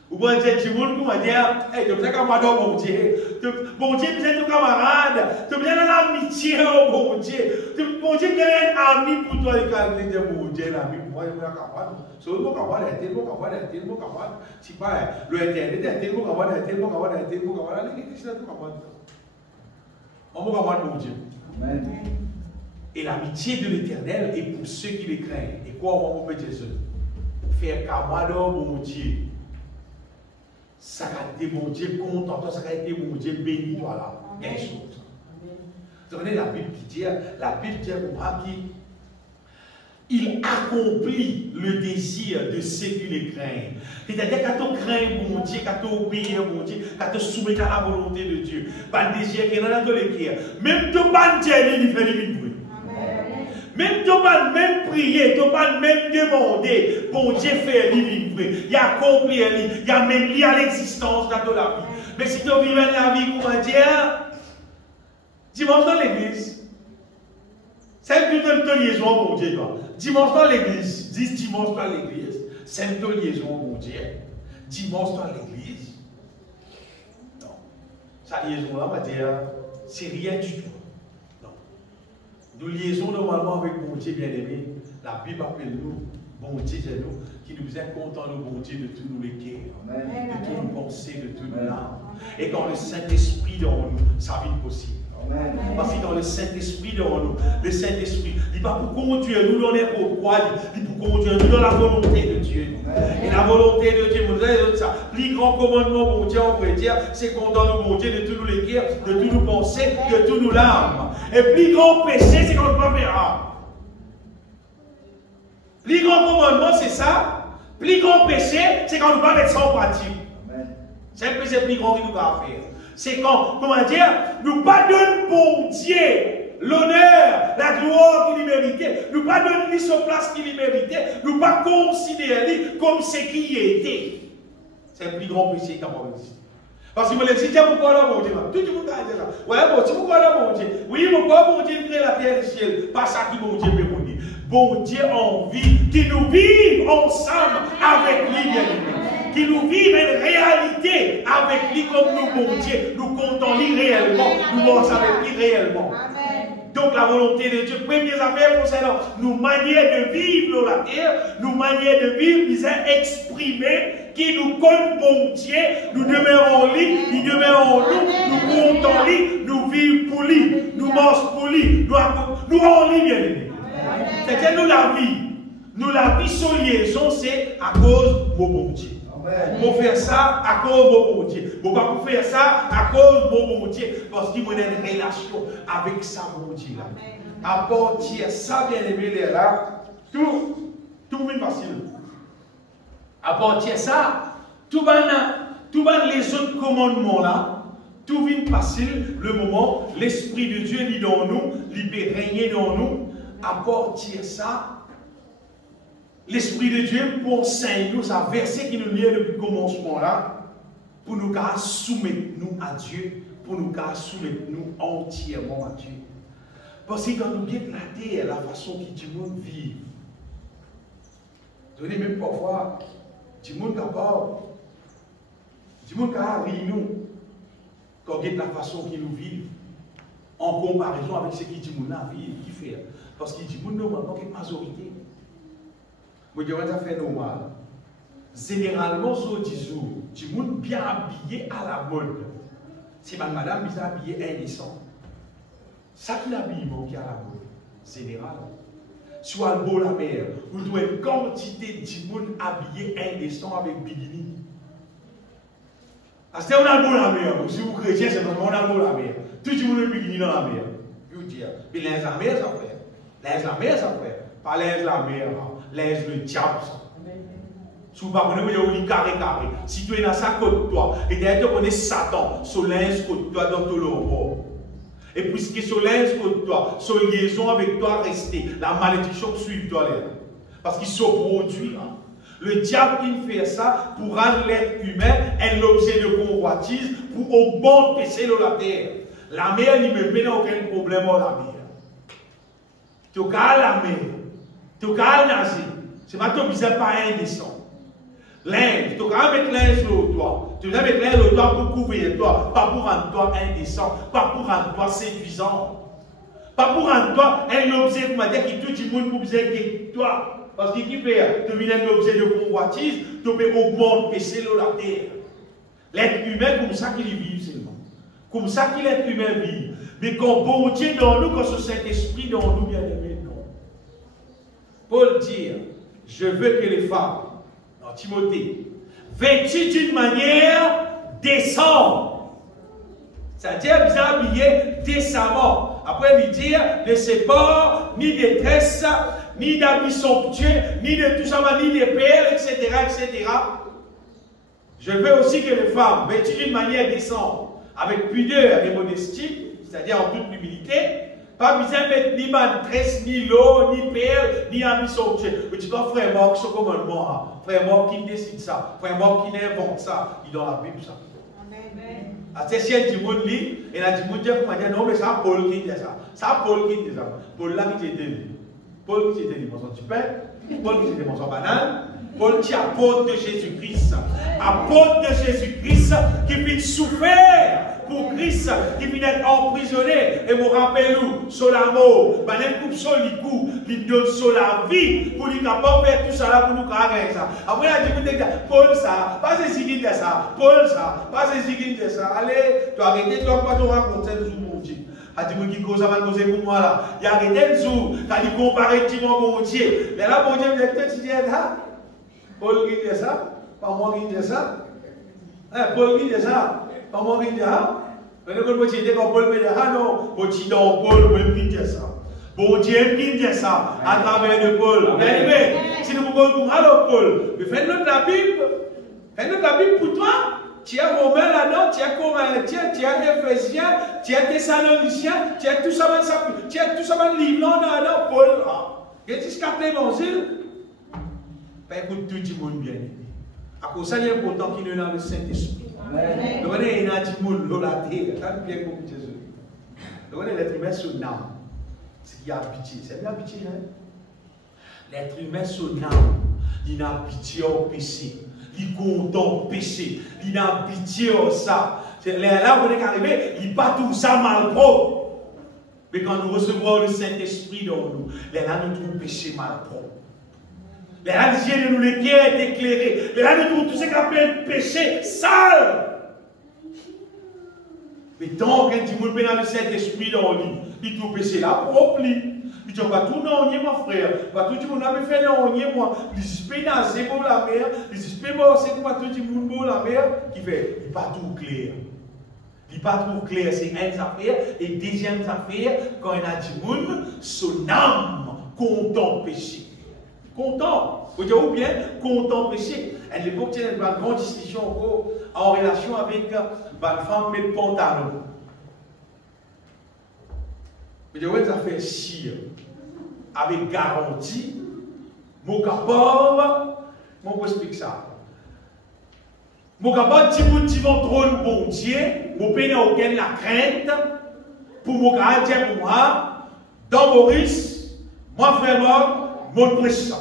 Ou bien dire, comment dire, tu es comme mon Dieu. Bon Dieu, tu es ton camarade. Tu es bien dans l'amitié, oh bon Dieu. Bon Dieu, tu es un ami pour toi. Il dit, bon Dieu, l'ami pour moi, il est un camarade. C'est un bon camarade, il est un bon camarade, il est un bon camarade. C'est pas le éternel, il est un bon camarade, il est un bon camarade, il est un bon camarade. C'est un bon camarade. Un bon camarade, mon Dieu. Amen. Et l'amitié de l'Éternel est pour ceux qui le craignent. Et quoi, on va dire ça? Faire camarade, mon Dieu. Ça a été mon Dieu content, ça a été mon Dieu béni, voilà. Bien sûr. Vous savez, la Bible dit pour moi qu'il accomplit le désir de ceux qui les craignent. C'est-à-dire quand on craint mon Dieu, quand on obéit à mon Dieu, quand on soumet à la volonté de Dieu, pas le désir qui est dans la colère. Même tout pas Dieu, il fait du bruit. Même tu pas même prier, tu pas même demander, bon Dieu fait lui vivre, il a accompli, il a même lié à l'existence dans la vie. Mais si tu vis la vie, comment dire, dimanche dans l'église, c'est une liaison, mon Dieu, toi. Dimanche dans l'église, dis dimanche dans l'église, c'est une liaison, mon Dieu. Dimanche dans l'église, non. Sa liaison-là, on va dire, c'est rien du tout. Nous liaisons normalement avec bon Dieu bien-aimé. La Bible appelle nous, bon Dieu c'est nous, qui nous est content, le bon Dieu, de tous nos cœurs, de toutes nos pensées, de toutes nos âmes. Et quand le Saint-Esprit dans nous, ça vient possible. Parce que dans le Saint-Esprit dans nous, le Saint-Esprit, il va pour conduire nous dans n'importe quoi, il pour conduire nous dans la volonté de Dieu. Et la volonté de Dieu, vous avez ça. Plus grand commandement, mon Dieu, on pourrait dire, c'est content nous, mon Dieu, de tous nos cœurs, de tous nos pensées, de tous nos larmes. Et plus grand péché, c'est qu'on ne peut pas faire. Plus grand commandement, c'est ça. Plus grand péché, c'est qu'on ne peut pas mettre ça en pratique. C'est un péché plus grand qu'il nous va faire. C'est quand, comment dire, nous pas donner bon Dieu l'honneur, la gloire qu'il méritait, nous pas donner sa place qu'il méritait, nous pas considérer comme ce qui était. C'est un plus grand péché qu'à moi ici. Parce que je me dis, tiens, pourquoi là, mon Dieu? Tout le monde a dit ça. Ouais, bon, tu pourquoi là, mon Dieu? Oui, pourquoi mon Dieu crée la terre et le ciel? Pas ça qui mon Dieu peut me dire. Bon Dieu a envie que nous vivions ensemble avec lui, bien-aimé. Qui nous vivent une réalité avec lui comme nous, mon Dieu. Nous comptons lui réellement. Nous marchons avec lui réellement. Donc la volonté de Dieu, première affaire concernant nous manière de vivre la terre, nous manière de vivre, ils ont exprimé qui nous connaît bon Dieu, nous demeurons en lui, il demeure en nous, nous comptons lui, nous vivons pour lui, nous marchons pour lui, nous en lui, bien aimé. C'est-à-dire nous la vie sur liaison, c'est à cause de mon bon Dieu. Pour faire ça à cause de mon Dieu. Pour pas faire ça à cause de mon Dieu. Parce qu'il y a une relation avec ça, mon Dieu. À partir de ça, bien aimé, là, tout est facile. À partir de ça, tout les autres commandements là, tout vient facile le moment, l'Esprit de Dieu est dans nous, il peut régner dans nous. À partir de ça, l'Esprit de Dieu pour enseigner nous, ça verset qui nous lie depuis le commencement là, pour nous soumettre nous à Dieu, pour nous soumettre nous entièrement à Dieu. Parce que quand nous regardons la terre, la façon que tout le monde vit, vous voyez même parfois, tout le monde capable, tout le monde qui nous, quand on regarde la façon qu'il nous vit, en comparaison avec ce qui tout le monde vit, qui fait. Parce que tout le monde normalement une majorité. Vous voyez, ça fait normal. Généralement, sur 10 jours, tout le monde bien habillé à la mode. C'est madame bien habillée indécent. Ça qui l'habillement qui est à la mode. général. Soit le beau la mer, vous trouvez une quantité de monde habillé indécent avec bikini. Parce que on a le beau la mer, si vous chrétiens, c'est vraiment on a le beau la mer. Tout le monde a bikini dans la mer. Je vous dis, mais linge la mer, ça fait. Linge la mer, ça fait. Pas linge la mer, linge le diable. Si vous ne connaissez pas, vous carré. Si tu es dans sa côte, toi, et derrière tu connais Satan, sur linge côte, toi, dans tout le monde. Et puisque sur linge côte, toi, sur liaison avec toi, rester, la malédiction suit toi, là. Parce qu'il se produit. Hein. Le diable, il fait ça pour rendre l'être humain un objet de convoitise, pour augmenter le péché de la terre. La mer, il ne me met aucun problème dans la mer. Tu as la mer, tu as nager. C'est pas ton bizarre, pas indécent. Linge, tu vas mettre linge sur toi. Tu vas mettre linge sur toi pour couvrir toi, pas pour rendre toi indécent, pas pour rendre toi séduisant, pas pour rendre toi un objet qui tout le monde pour que toi. Parce qu'il fait devenir un objet de convoitise, tu peux augmenter le péché de la terre. L'être humain, comme ça qu'il vit seulement. Comme ça qu'il est humain vit. Mais quand bon Dieu dans nous, quand ce Saint-Esprit dans nous, bien aimé, non. Paul dit, je veux que les femmes, dans Timothée, vêtues d'une manière décente. C'est-à-dire, vous habillés décemment. Après, il dit, ne c'est pas ni de tresses, ni d'habits somptueux, ni de tout ça, ni de perles, etc., etc. Je veux aussi que les femmes, vêtues d'une manière décente, avec pudeur et modestie, c'est-à-dire en toute humilité, pas besoin de mettre ni tresse, ni l'eau, ni perles, ni habits somptueux. Mais tu dois, frère Marc, ce commandement, hein. Frère Marc qui décide ça, frère Marc qui invente ça, il est dans la Bible ça. Amen. C'est si un monde lit, et la monde dit non, mais ça, Paul qui dit ça. Ça, Paul qui dit ça. Paul là qui dit Paul qui dit mon du pain, Paul qui dit mon banane, Paul qui est apôtre de Jésus-Christ. Apôtre de Jésus-Christ qui vient souffrir pour Christ, qui vient être emprisonné. Et vous rappelez-vous, sur la mort, il coupe sur le cou, il donne sur la vie pour lui capable faire tout ça là pour nous carrer ça. Après, il a dit, Paul ça, pas ceci qui dit ça, Paul ça, pas ceci qui dit ça. Allez, tu arrêtes, tu vas pas te raconter tout mon Dieu. Il dit, qui cause ça va causer pour moi là. Il a arrêté le jour, il a dit, comparativement mon Dieu. Mais là, mon Dieu, vous êtes peut-être dit, Paul qui dit ça, pas moi qui dis ça. Paul qui dit ça. Pas moi qui dis ça. Mais quand vous dites que Paul me dit ah non, vous dites donc Paul qui dit ça. Bon Dieu qui dit ça à travers de Paul. Mais si nous pouvons alors Paul, mais fais notre la Bible. Fais notre la Bible pour toi. Tu as Romain là-dedans, tu as Corinthiens, tu as Éphésiens, tu as Thessaloniciens, tu as tout ça dans le livre là-dedans, Paul. Et tu as 4 évangiles. Écoute tout le monde bien aimé. À cause ça, il est important qu'il y ait le Saint-Esprit. Donc, il y a un monde dans la terre. Quand bien comme Jésus. Donc, l'être humain son âme. C'est qui a pitié. C'est bien pitié, hein? L'être humain son âme. Il a pitié au péché. Il est content au péché. Il a pitié au ça. Là où on est arrivé, il pas tout ça mal propre. Mais quand nous recevons le Saint-Esprit dans nous, là nous trouvons péché mal propre. Là, Dieu nous les cœurs est éclairé. Là, nous trouvons tout ce qu'on appelle péché sale. Mais tant qu'un petit monde peut dans le Saint-Esprit dans lui, il trouve péché là propre. Il dit, pas tout non, mon frère. Pas tout le monde a fait non, moi. Il dit, c'est pas pour la mer. Il dit, c'est pas tout le monde pour la mer. Qui fait, il n'est pas tout clair. Il n'est pas tout clair, c'est une affaire. Et deuxième affaire, quand il a dit monde, son âme content péché. Content, ou bien content péché. À l'époque, il y a une grande discussion en relation avec une femme met le pantalon. Mais il y a une affaire chier avec garantie. Mon capable, je vous explique ça. Mon capable, si vous dites trône bon Dieu, vous n'avez aucune la crainte pour mon gardien pour moi. Dans Maurice, moi vraiment, mon président.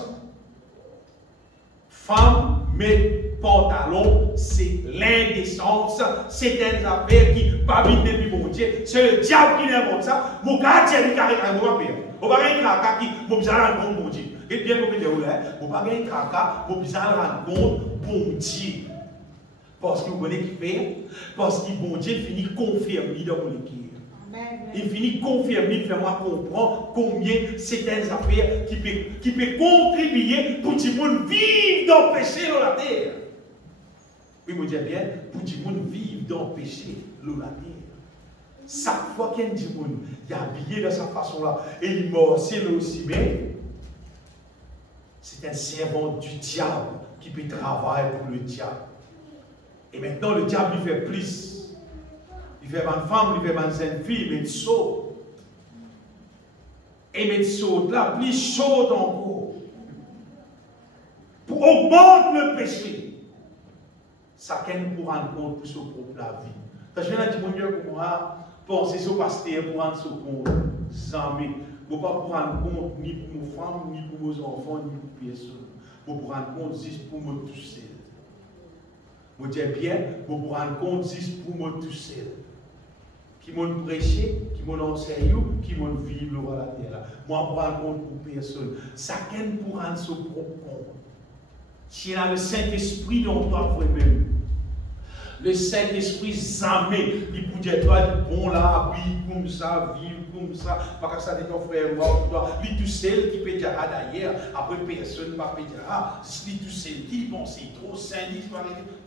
Femme, met pantalon, c'est l'indécence, c'est une affaire qui pas vite depuis mon Dieu. C'est le diable qui invente ça. Mon gardien, il carré à moi, père. Vous n'avez pas un tracas qui vous rendre compte, mon Dieu. Et bien, vous pouvez là, vous n'avez pas un tracas, vous rendre compte, bon Dieu. Parce que vous connaissez qui fait, parce que bon Dieu finit confirmé dans mon équipe. Il finit confirmer, il fait moi comprendre combien certaines affaires qui peuvent contribuer pour que tout le monde vive dans le péché dans la terre. Oui, je dis bien, pour que tout le monde vive dans le péché dans la terre. Chaque fois qu'il y a un monde, il est habillé de cette façon-là, et il morcelle aussi bien, c'est un servant du diable qui peut travailler pour le diable. Et maintenant, le diable lui fait plus. Il fait ma femme, il fait ma jeune fille, il met chaud. Et met chaud là, plus chaud encore. Pour augmenter le péché. Chacun pour rendre compte pour son propre la vie. Quand je viens de dire que moi, penser sur le pasteur pour rendre compte, jamais. Vous ne pouvez pas rendre compte ni pour vos femmes, ni pour vos enfants, ni pour personne. Vous pouvez rendre compte juste pour moi tout seul. Vous dites bien, vous pouvez rendre compte juste pour moi tout seul. Qui m'ont prêché, qui m'ont enseigné, qui m'ont vécu dans la terre. Moi, je ne rends compte pour personne. Chacun pour rendre son propre compte. Si il y a le Saint-Esprit dans toi vous-même, le Saint-Esprit jamais, il peut dire toi, bon là, vivre comme ça, vivre comme ça, parce que ça dit ton frère mort, toi, lui tout seul qui peut dire ah d'ailleurs, après personne ne va dire ah, lui tout seul qui pense trop saint,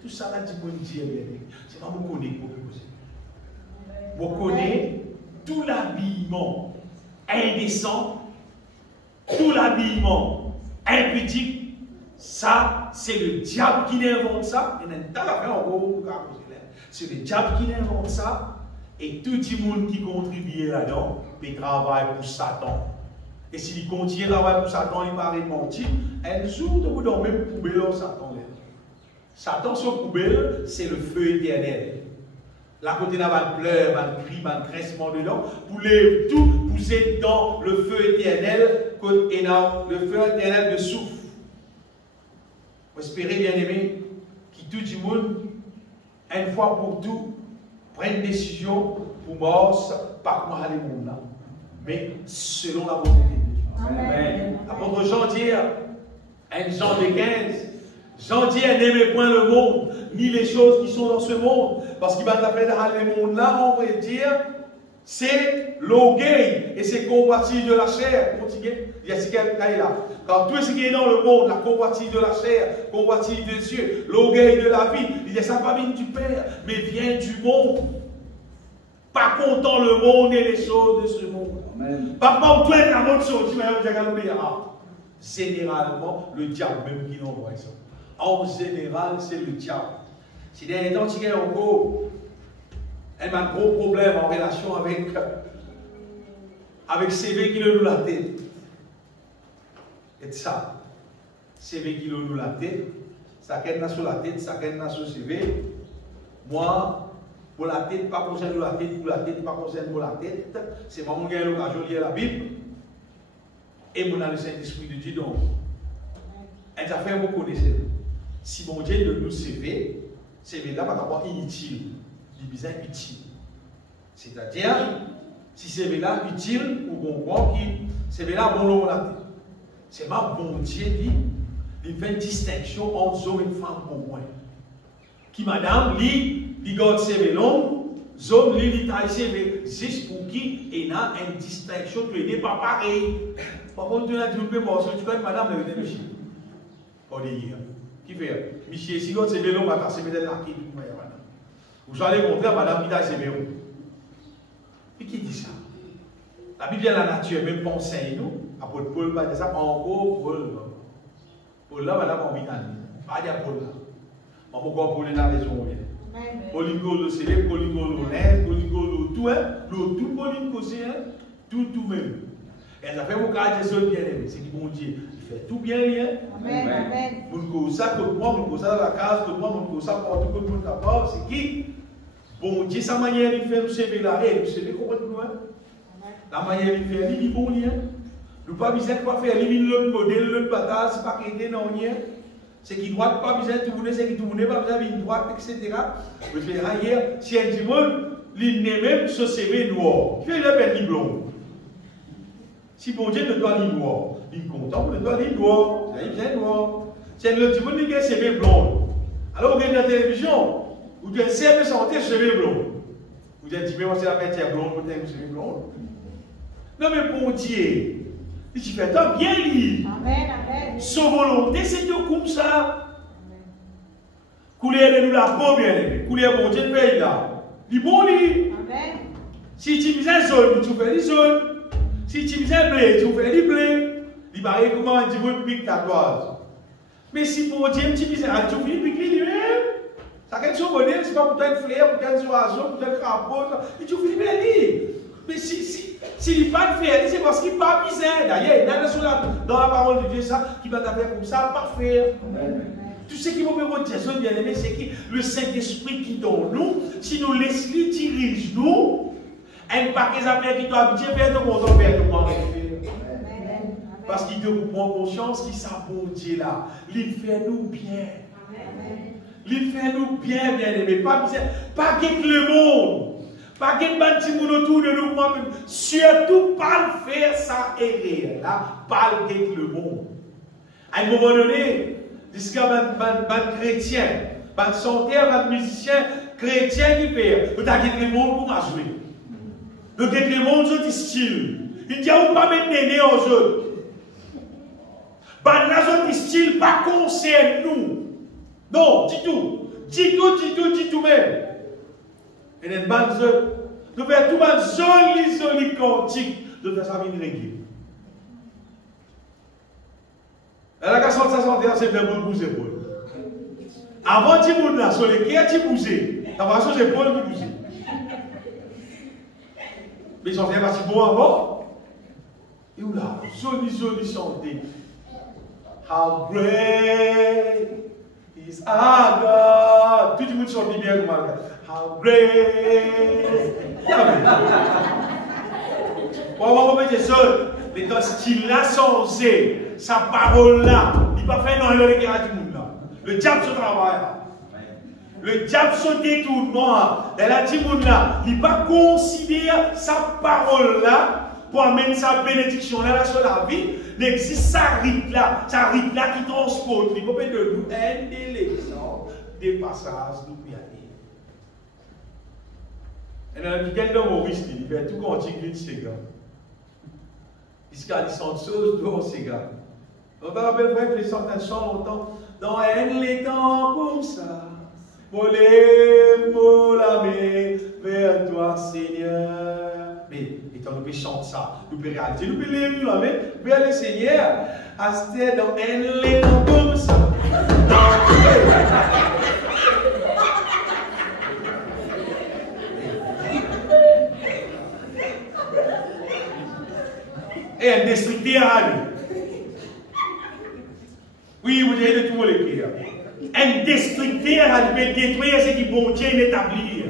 tout ça là, dit bon Dieu, c'est pas vous connaissez pour que vous connaissez tout l'habillement indécent, tout l'habillement impudique. Ça, c'est le diable qui invente ça. C'est le diable qui invente ça. Et tout le monde qui contribue là-dedans, il travaille pour Satan. Et s'il continue à travailler pour Satan, il va mentir. Un jour, vous dans la même poubelle, Satan. Satan, son poubelle, c'est le feu éternel. Là, côté là, il pleure, il crie, il crissement dedans. Vous levez tout, vous êtes dans le feu éternel, le feu éternel de souffle. Espérez, bien aimé, que tout le monde, une fois pour tout, prenne une décision pour mort, pas comment aller au monde, mais selon la volonté de Dieu. Amen. L'apôtre Jean dit, un Jean de 15, Jean dit, n'aimez point le monde, ni les choses qui sont dans ce monde, parce qu'il va t'appeler dans le monde là, on va dire, c'est l'orgueil et c'est convoitise de la chair. Il y a ce qu'elle est là. Quand tout ce qui est dans le monde, la convoitise de la chair, convoitise des yeux, l'orgueil de la vie, il dit ça pas vient du Père, mais vient du monde. Pas content le monde et les choses de ce monde. Amen. Pas toi la bonne chose, tu m'as dit généralement, le diable même qui envoie ça. En général, c'est le diable. Si des temps tu as encore un gros problème en relation avec CV qui nous la tête. Et ça, CV qui nous la tête, ça qu'elle n'a sur la tête, ça qu'elle n'a sur CV. Moi, pour la tête, pas concerne la tête, pour la tête, pas concerne pour la tête. C'est moi qui ai l'occasion de lire la Bible. Et mon le Saint-Esprit de Dieu donc. Et ça fait vous connaissez. Si mon Dieu de nous CV, CV là, pas d'abord inutile. Il est bizarre utile. C'est-à-dire, si c'est là utile, ou bon, c'est là bon l'eau la tête. C'est ma bon Dieu dit, il fait une distinction entre homme et femme au moins. Qui madame, il garde ses longs, zone, il taille ses juste pour qui il a une distinction qui n'est pas pareil. Par contre, tu as dit, tu connais madame, elle est monsieur. On dit hier. Qui fait? Monsieur, si l'autre c'est vélo, madame, c'est peut-être là qui dit, madame. Vous allez montrer à madame qui taille ses vélos. Et qui dit ça? La Bible est la nature, même pas enseigne nous. Apôtre Paul va dire ça, en gros, Paul. Paul là, madame, on vit dans lui. Pas dire Paul là. On peut voir Paul dans la raison. Paul le célèbre, Paul le lève, Paul le tout, tout Paul c'est tout même. Et ça fait beaucoup de choses bien aimées. C'est qui bon Dieu. Il fait tout bien rien. Amen. Vous ça, tout le monde, vous ça dans la case, tout le monde, vous ça pour tout le monde capable. C'est qui? Bon Dieu, sa manière de faire, nous savons là, et nous savons complètement. La manière de faire, il est bon lien. Nous pas besoin de faire, il l'autre modèle, l'autre bataille, c'est pas qu'il y ait non rien. C'est qui droite, pas besoin de tourner, c'est qui tourne, pas besoin d'une droite, etc. Je vais dire, hier, si un petit monde, il n'est même ce CV noir. Qui fait le peine blond? Si bon Dieu ne doit pas noir, il contemple, ne doit pas noir. Il vient noir. Si le petit monde, il a un CV blond. Alors, vous regardez la télévision, vous avez un CV santé, CV blond. Vous avez dit, mais moi c'est la peinture blonde, vous avez dit, blonde. Non mais bon Dieu, il dit, fais tant bien lui. Amen, amen. Son volonté, c'est de comme ça. Couler de nous la peau, bien aimé. Couler bon Dieu, le pays là. Il bon lui. Amen. Si tu fais zone, tu fais les zones. Si tu fais blé, tu fais les blés. Il paraît comment on dit, vous pique ta toise. Mais si pour Dieu, tu fais tu fais pique lui-même. Ça fait son bonheur, c'est pas pour tel fleur, pour tel oiseau, pour tel crapaud. Et tu fais bien. Mais s'il n'est pas de faire, c'est parce qu'il n'est pas bizarre. D'ailleurs, dans la parole de Dieu, ça, qui va faire comme ça, pas faire. Tout ce qui va me dire, bien aimé, c'est que le Saint-Esprit qui dans nous, si nous laissons lui dirige nous, et pas que les affaires qui doivent habituer, faire de mon temps, faire de mon parce qu'il te prend conscience qu'il s'est bon Dieu là. Il fait nous bien. Il fait nous bien, bien aimé. Pas bizarre. Pas que le monde. Pas que le bâti autour de nous. Surtout pas le faire ça erreur. Là, pas le monde. À un moment donné, jusqu'à un chrétien, un chanteur, un musicien chrétien qui fait. Vous avez le monde pour jouer. Vous avez le monde sur des styles. Il dit, on ne pas mettre les nez aux autres. Dans style pas concerne nous. Non, dis tout même. Et les bandes, nous faisons tout le joli cantique de faire ça une règle. Et la question de sa santé, c'est bien pour bouger. Avant de bouger là, sur les qui a bougé, la façon c'est pour le bouger. Mais ils sont bien partis bon avant. Et où là, joli santé. How great is our God. Tout le monde chante bien comme ça. How great. On va mettre seul. Mais dans ce style-là, changé, sa parole-là, il va faire non, il va le là. Le diable se travaille. Le diable se détourne. Elle a dit là, il va considérer sa parole-là pour amener sa bénédiction-là sur la vie. Il existe sa rite-là qui transporte. Il faut de nous aider l'exemple des passages de prière. Et dans le cas de Maurice, il fait tout continue de ces gars. Puisqu'il sont choses de ces gars. On va rappeler que les certains chants longtemps. Dans les temps comme ça. Voler, voler vers toi, Seigneur. Mais étant nous chante ça, nous pouvons réaliser, nous pouvons lire, vers le Seigneur, à ce dans les temps comme ça. Et un destructeur à lui. Oui, vous avez de tout le cœur. Un destructeur à lui peut détruire ce qui bon Dieu l'établir.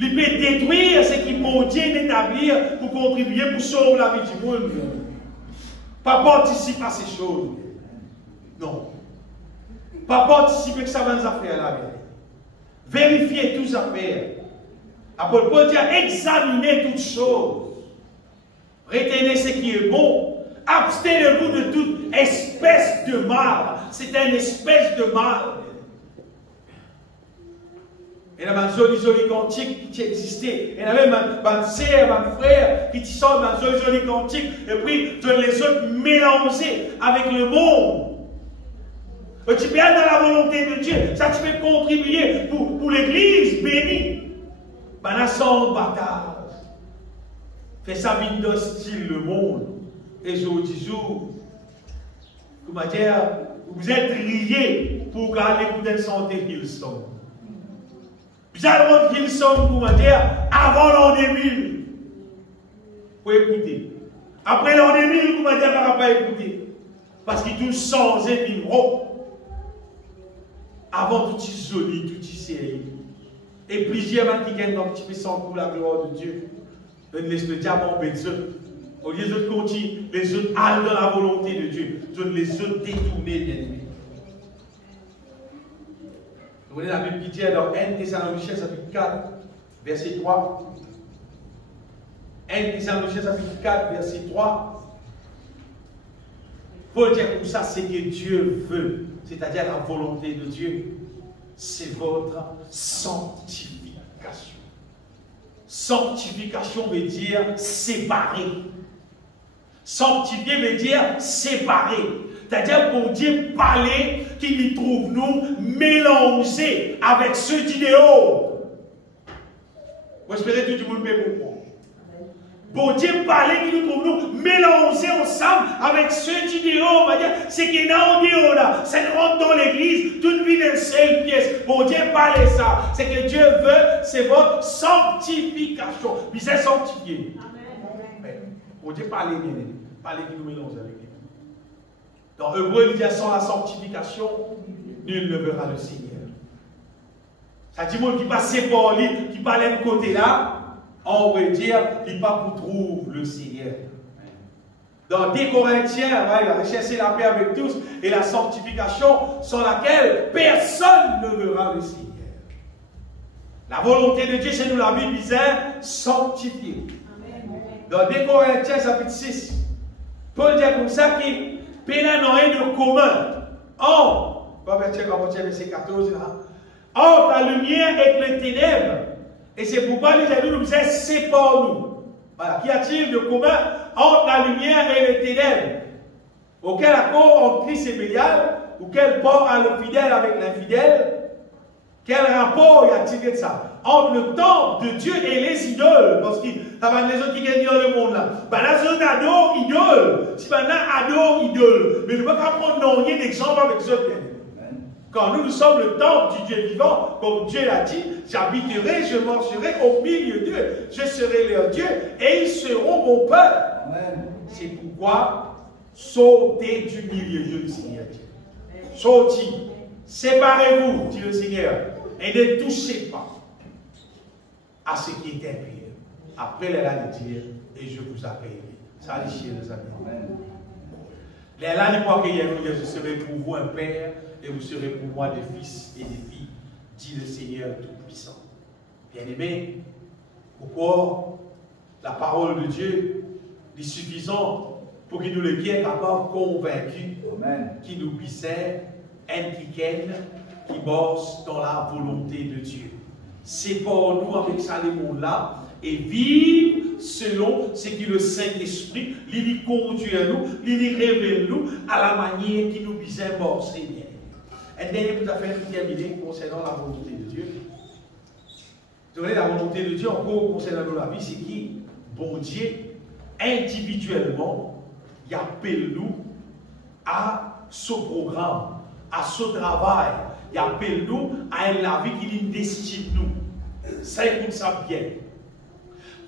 Il peut détruire ce qui bon Dieu l'établir pour contribuer pour sauver la vie du monde. Pas participer à ces choses. Non. Pas participer que ça va nous affaires là. Vérifier toutes les affaires. Après, Paul dit examiner toutes choses. Retenez ce qui est bon. Abstenez-vous de toute espèce de mal. C'est une espèce de mal. Il y a un joli cantique qui existait. Il y avait ma sœur, ma frère qui sort un joli cantique. Et puis, de les autres mélanger avec le monde. Et tu peux être dans la volonté de Dieu. Ça, tu peux contribuer pour l'église bénie. Ben, là, sans bataille. Fait ça vite d'hostile le monde. Et jour du jour, comment dire, vous êtes liés pour garder votre santé qu'ils sont. Vous allez voir qu'ils sont, comment dire, avant l'an 2000. Pour écouter. Après l'an 2000, comment dire, on ne va pas écouter. Parce qu'ils tout changé de numéro. Avant tout isolé, tout ici. Et plusieurs gens qui gagnent un petit peu sans pour la gloire de Dieu. On laisse le diable embêter. Au lieu de continuer, les autres allent dans la volonté de Dieu. Les autres détournés, bien aimés. Vous voyez la Bible qui dit dans 1 Thessaloniciens chapitre 4, verset 3. 1 Thessaloniciens chapitre 4, verset 3. Paul dit comme ça, c'est que Dieu veut, c'est-à-dire la volonté de Dieu, c'est votre sanctification. Sanctification veut dire séparer. Sanctifier veut dire séparer. C'est-à-dire pour Dieu parler qu'il y trouve nous mélangés avec ceux d'idéaux. Vous espérez tout le monde peut comprendre. Bon Dieu parler qu'il nous trouve nous mélangés ensemble avec ceux d'idéaux. On va dire, c'est qu'il y a en dehors là. Ça rentre dans l'église, toute vie d'une seule pièce. Bon Dieu parle ça. C'est que Dieu veut, c'est votre sanctification. Puis c'est sanctifié. Amen. Bon Dieu parle bien. Parler qu'il nous mélange avec lui. Dans Hébreu, il dit sans la sanctification, nul ne verra le Seigneur. Ça dit, monde qui passe par lui, qui parle de côté là, on veut dire qu'il pas pour trouver le Seigneur. Dans 2 Corinthiens, il a recherché la paix avec tous et la sanctification sans laquelle personne ne verra le Seigneur. La volonté de Dieu, c'est nous la vie bizarre, sanctifiée. Dans 2 Corinthiens, chapitre 6, Paul dit comme ça qu'il n'a rien de commun. Verset 14, entre la lumière et les ténèbres. Et c'est pourquoi les jaloux nous disaient sépare-nous. Voilà. Qu'y a-t-il de commun entre la lumière et les ténèbres? Auquel accord entre Christ et Bélial? Ou quel port a le fidèle avec l'infidèle? Quel rapport y a-t-il de ça? Entre le temple de Dieu et les idoles. Parce que ça va les autres qui gagnent dans le monde là. Ben là, c'est un adore idole. Si ben là, adore idole. Mais ne pas prendre rien d'exemple avec les autres. Quand nous sommes le temple du Dieu vivant, comme Dieu l'a dit, j'habiterai, je marcherai au milieu d'eux. Je serai leur Dieu et ils seront mon peuple. C'est pourquoi sautez du milieu, Dieu le Seigneur. Sortez, séparez-vous, dit le Seigneur, et ne touchez pas à ce qui est impur. Après, elle a dit dire, et je vous accueillerai. Ça a dit, les amis. Elle a dit, moi, que je serai pour vous un père. Et vous serez pour moi des fils et des filles, dit le Seigneur Tout-Puissant. Bien-aimés, pourquoi la parole de Dieu est suffisante pour qu'il nous le ait capable convaincus, qui nous puissait, qui bosse dans la volonté de Dieu. C'est pour nous avec ça les mondes-là et vivre selon ce que le Saint-Esprit lui conduit à nous, lui révèle nous à la manière qui nous puissait bosser bien. Un dernier tout à fait terminé concernant la volonté de Dieu. Vous savez, la volonté de Dieu, encore concernant la vie, c'est qui, bon Dieu, individuellement, il appelle nous à ce programme, à ce travail. Il appelle nous à la vie qui nous destine nous. Ça, écoute ça bien.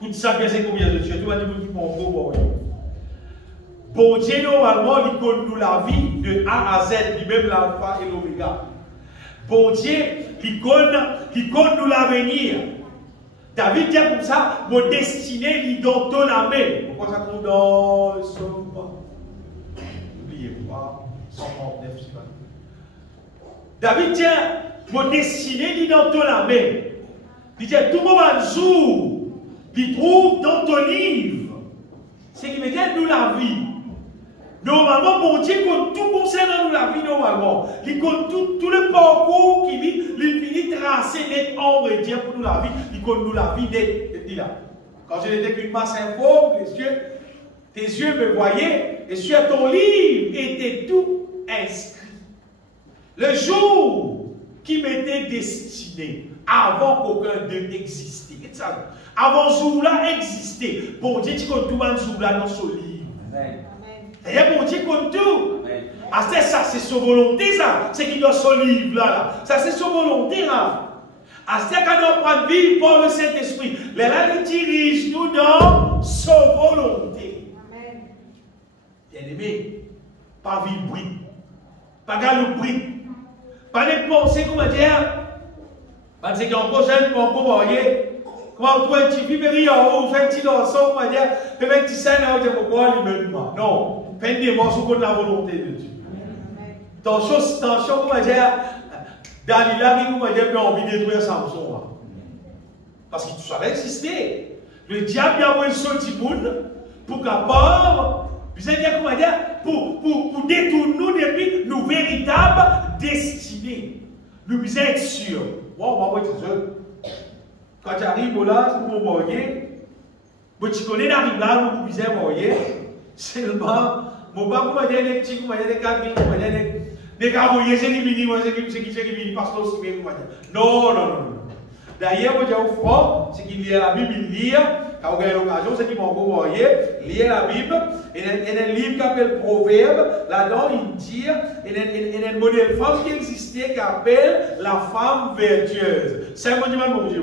Écoute ça bien, c'est combien de Dieu? Tout le monde qui prend gros, bon Dieu, normalement, il connaît nous la vie de A à Z, lui-même l'alpha et l'oméga. Bon Dieu, il connaît nous l'avenir. David dit comme ça, mon destinée, il dans ton main. Pourquoi ça tombe dans le sol? N'oubliez pas, 139, c'est pas. David dit, mon destinée, il dans ton main. Il dit, tout le monde jour, il trouve dans ton livre. C'est qui veut dire nous la vie. Normalement, bon Dieu compte tout concernant nous la vie normalement. Il compte tout le parcours qui vit, il finit tracé net en Dieu pour nous la vie. Il compte nous la vie net. Là. Quand je n'étais qu'une masse informe, tes yeux me voyaient et sur ton livre était tout inscrit. Le jour qui m'était destiné avant qu'aucun d'eux n'existait. Avant ce jour-là existait. Bon Dieu, tu comptes tout le jour-là dans ce livre. Amen. Et bon Dieu compte tout. Ah, c'est ça, c'est sa volonté, ça. C'est qui dans ce livre-là. Ça, c'est sa volonté, là. Ah, c'est quand on prend vie par le Saint-Esprit. Là, il dirige nous dans sa volonté. Amen. Bien-aimé, pas vie bride. Pas galop bride. Pas de pensée, comment dire. Parce que en prochaine, pour voyez. Comment toi, tu vis, mais on fait un petit dansant, on va dire, le 25 ans, on dit pourquoi lui-même pas. Non, peine des morceaux contre la volonté de Dieu. Tension, on va dire, Dalila, on va dire, mais on vit détruire Samson. Parce que tout ça va exister. Le diable a envoyé son petit monde pour capable, vous allez dire, comment dire, pour détourner nous depuis nos véritables destinées. Nous devons être sûrs. Moi, on va voir quand tu arrives là, pour mourir, tu connais l'arrivée là, vous pouvez mourir, seulement, mon papa m'a dit des petits, m'a dit des cabines, m'a dit des cavoyers, c'est qui viennent, c'est qui viennent, parce que c'est qui non, non, non. D'ailleurs, moi, j'ai au front, c'est qu'il lit la Bible, il lit, quand vous avez l'occasion, c'est qu'il m'a envoyé, lire la Bible, et un livre qui s'appelle Proverbe, là-dedans, il dit, il y a un modèle femme qui existait qui appelle la femme vertueuse. C'est un monument pour Dieu.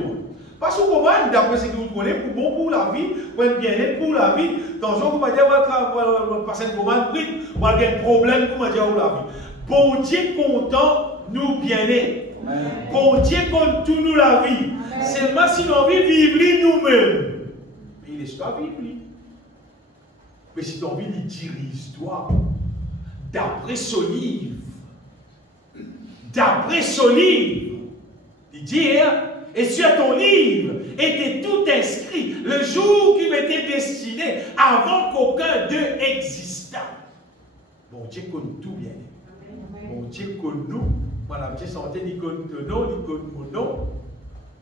Parce que comment, d'après ce que vous connaissez, pour bon pour la vie, pour être bien-être pour la vie, dans ce que vous m'avez dit, vous allez passer une commande, vous avez un problème pour dire pour la vie. Bon Dieu content, nous bien-être. Bon Dieu compte tout nous la vie. Seulement si nous avons envie de vivre nous-mêmes. Mais il est pas vivre. Mais si tu as envie de dire l'histoire, d'après ce livre, il dit, et sur ton livre était tout inscrit le jour qui m'était destiné avant qu'aucun d'eux existât. Bon Dieu compte tout bien. Bon Dieu compte nous. Voilà, j'ai senti l'icône de nom, l'icône mon nom.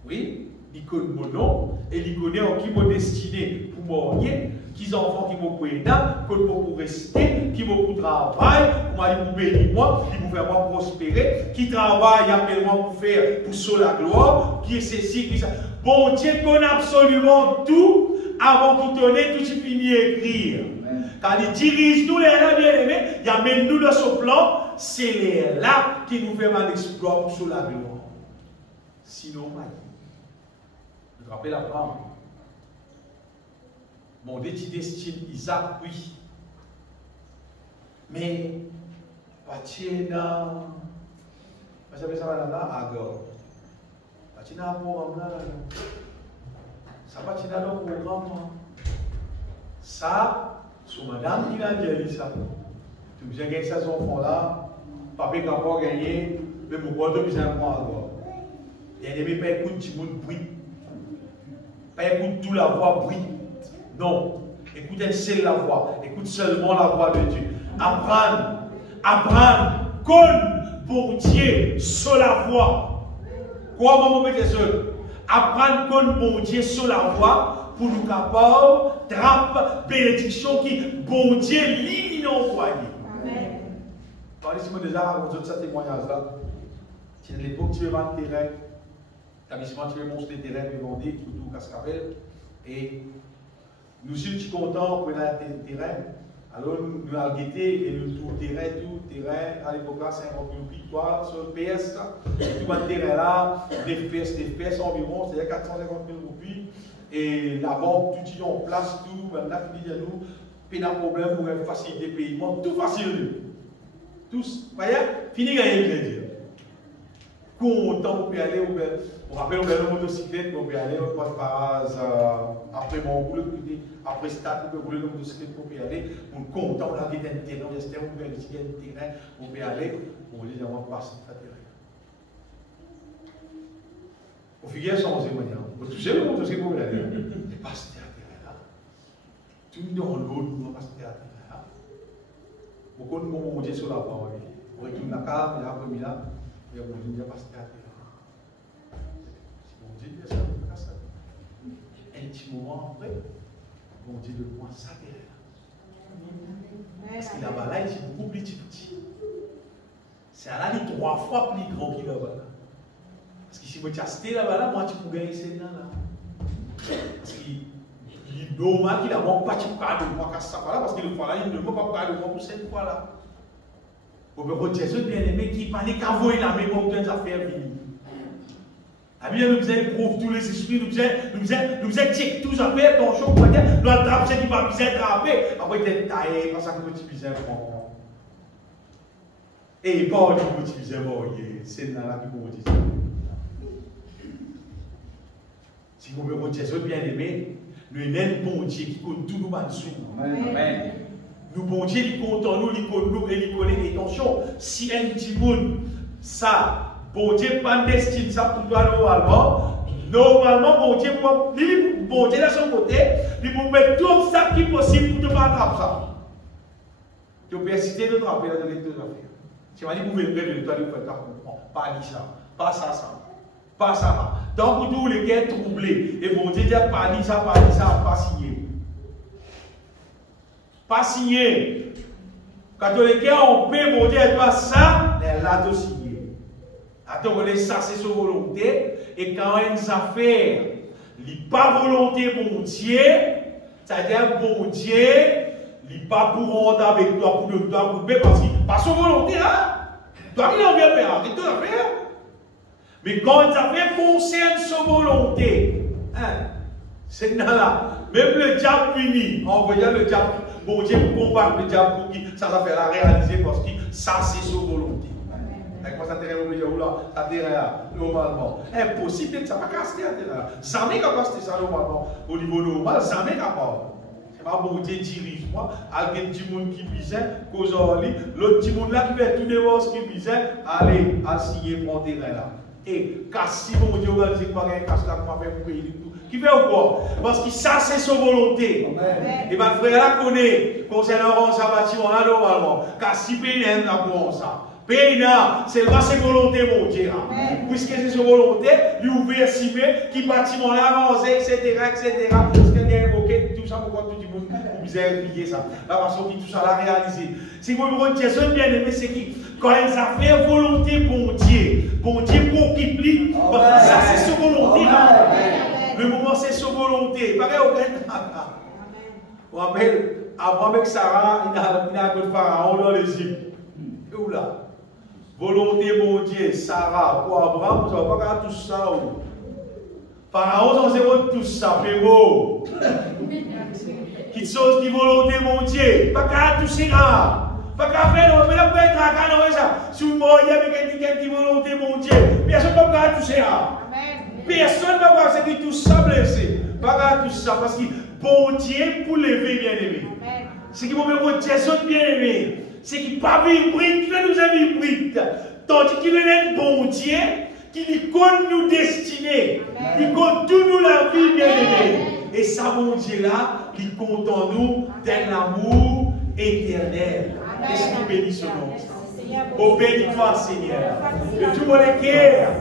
Oui, l'icône mon nom. Et l'icône en qui m'a destiné pour mourir, qui sont enfants qui m'ont pris là, qui m'ont pour rester, qui m'ont pour travail, qui m'ont pour bénir moi, qui m'ont faire moi prospérer, qui travaille appelle moi pour faire pour sauver la gloire, qui est ceci, qui ça. Bon Dieu connaît absolument tout avant qu'il donne tout ce fini à écrire. Quand il dirige nous les là bien aimés, il amène nous dans ce plan. C'est les là qui nous fait mal exploit pour sur la gloire. Sinon, je rappelle Abraham. Mon destine Isaac, oui. Mais, Patina, vous savez ça va là, Agor. Patina, pour là, ça Patina dans le programme. Ça, c'est madame qui l'a dit ça. Tu me dis que ça, son enfant là. Papa n'a pas gagné, mais mon gars, tu as un point encore. Il n'y a pas écouter tout le monde bruit. Pas écouter toute la voix bruit. Non. Écoute seule la voix. Écoute seulement la voix de Dieu. Apprendre, connaître pour Dieu sur la voix. Quoi, maman, mettez seul? Apprendre, connaître pour Dieu sur la voix pour nous capables trappe bénédiction qui, bon Dieu, l'inenvoyé. Parlez-moi déjà à ce témoignage-là. C'est l'époque où tu veux vendre tes terrains. L'établissement, tu veux monter tes terrains, tu veux vendre tout Cascavel. Et nous sommes contents pour aller tes terrains. Alors, nous avons guetté et nous tout terrain, à l'époque là, 50 000 victoires sur le PS. Tout le terrain là, des FPS environ, c'est-à-dire 450 000 roupies. Et la banque, tout est en place, tout, maintenant, il y a nous, pas de problème pour faciliter le paiement, tout facile. Tous, vous voyez, fini gagner le crédit. Content pour aller, on rappelle, on a une motocyclette, on peut aller, on passe par après mon boulot, après stade, on peut rouler le motocyclette pour aller, on est content, on a des terrains, on peut aller sur un terrain, on peut aller, on dit, on va passer à terrain. On fait bien changer, on peut toucher le motocyclette pour aller, on passe à terrain là. Tout dans l'autre, on va passer à terrain. Beaucoup de gens ont sur la parole. On retourne la carte, il y a un peu là, et on dit, il n'y a pas ce théâtre. Si on dit, il y a ça, un petit moment après, on dit de moi ça derrière. Parce que là-bas, là, il est beaucoup plus petit. C'est là, il est 3 fois plus grand qu'il là-bas. Parce que si vous chastez là-bas, là, moi, tu peux gagner ces là. Parce qu'il est normal qu'il n'a pas de cas de moi, parce que le fois là, il ne peut pas parler de moi pour cette fois là. Vous pouvez Jésus bien-aimé qui parlait qu'à vous et la mémoire de des affaires finies. La Bible nous éprouve tous les esprits, nous check tous les affaires, ton choc, nous attrape ceux qui va bien attraper. Après, tu es taillé, parce que tu es prend. Et pas au niveau tu es morier, c'est dans la vie pour dire. Si vous pouvez Jésus bien-aimé, nous avons bon Dieu qui compte tout nous sous. Amen. Nous, bon Dieu, il compte en nous, il connaît nous et il connaît. Et attention, si un petit monde, ça, bon Dieu, pas de destin, ça pour toi normalement, bon Dieu, de son côté, il peut mettre tout ça qui est possible pour ne pas attraper ça. Tu peux essayer de attraper la direction de l'affaire. Tu vas dire, vous pouvez le faire, toi, vous faites pas dire ça, pas ça. Pas Sarah. Tant que tous les cœurs troublés, et bon Dieu dit pas ça, pas signé. Pas signé. Quand les cœurs ont paix, bon Dieu doit ça, elle a tout signé. Attends, ça c'est sa volonté, et quand une affaire, il n'est pas volonté bon Dieu, c'est-à-dire bon Dieu, il n'est pas pour rendre avec toi, pour le toi, pour le parce qu'il n'est pas sa volonté, hein? Toi qui l'en viens faire, arrête de la faire. Mais quand une affaire concerne sa volonté, hein, c'est là, même le diable puni, en voyant le diable, bon Dieu pour combattre le diable pour qui ça va faire la réaliser parce que ça c'est sa volonté. Avec moi ça t'est réellement là, ça t'est normalement. Impossible, ça va casser à terre. Jamais capable de ça normalement au niveau normal, jamais capable. C'est pas bon Dieu dirige-moi, avec un petit monde qui visait, cause en lit, l'autre petit monde là qui fait tout devant ce qui visait, allez, à signer mon terrain là. Et si mon Dieu va dire quoi, casse là, comment faire pour payer tout. Qui fait ou quoi? Parce que ça, c'est sa volonté. Amen. Et ma frère là connaît, concernant ça bâtiment là, normalement. Car si pays n'a pas pour ça. Pays n'a, c'est pas sa volonté, mon Dieu. Puisque c'est sa volonté, lui ouvrir si qui bâtiment là, avancer, etc., etc. Parce qu'il y a invoqué tout ça, pourquoi tout le monde vous avez oublié ça? La façon qui tout ça l'a réalisé. Si vous me dites, c'est bien aimé, c'est qui? Quand ils ont fait volonté, bon Dieu pour qu'il plie, ça c'est sa volonté là. Le moment c'est sa volonté. Pareil au Canada. On rappelle, avant avec Sarah, il a un pharaon dans l'Égypte. Et où là? Volonté, mon Dieu, Sarah, pour Abraham, vous n'avez pas tout ça. Pharaon, on sait tout ça, mais bon. Qui chose qui volonté, mon Dieu, pas qu'à tout ça. Pas qu'à faire, on peut pas être à ça. Si vous moriez avec quelqu'un qui volonté, mon Dieu, personne ne peut pas toucher ça. Personne ne va voir tout ça blessé. Pas qu'à tout ça, parce que bon Dieu pour lever, bien aimé. C'est qui vous me dire, bien aimé. C'est qui pas vibrite, qui va nous vibrite. Tandis qu'il est un bon Dieu qui lui compte nous destiner. Il compte tout nous la vie, bien aimé. Et ça, mon Dieu là, il compte en nous d'un amour éternel. Et ce qui bénit ce nom. Oh, bénis-toi, Seigneur. De tout mon cœur.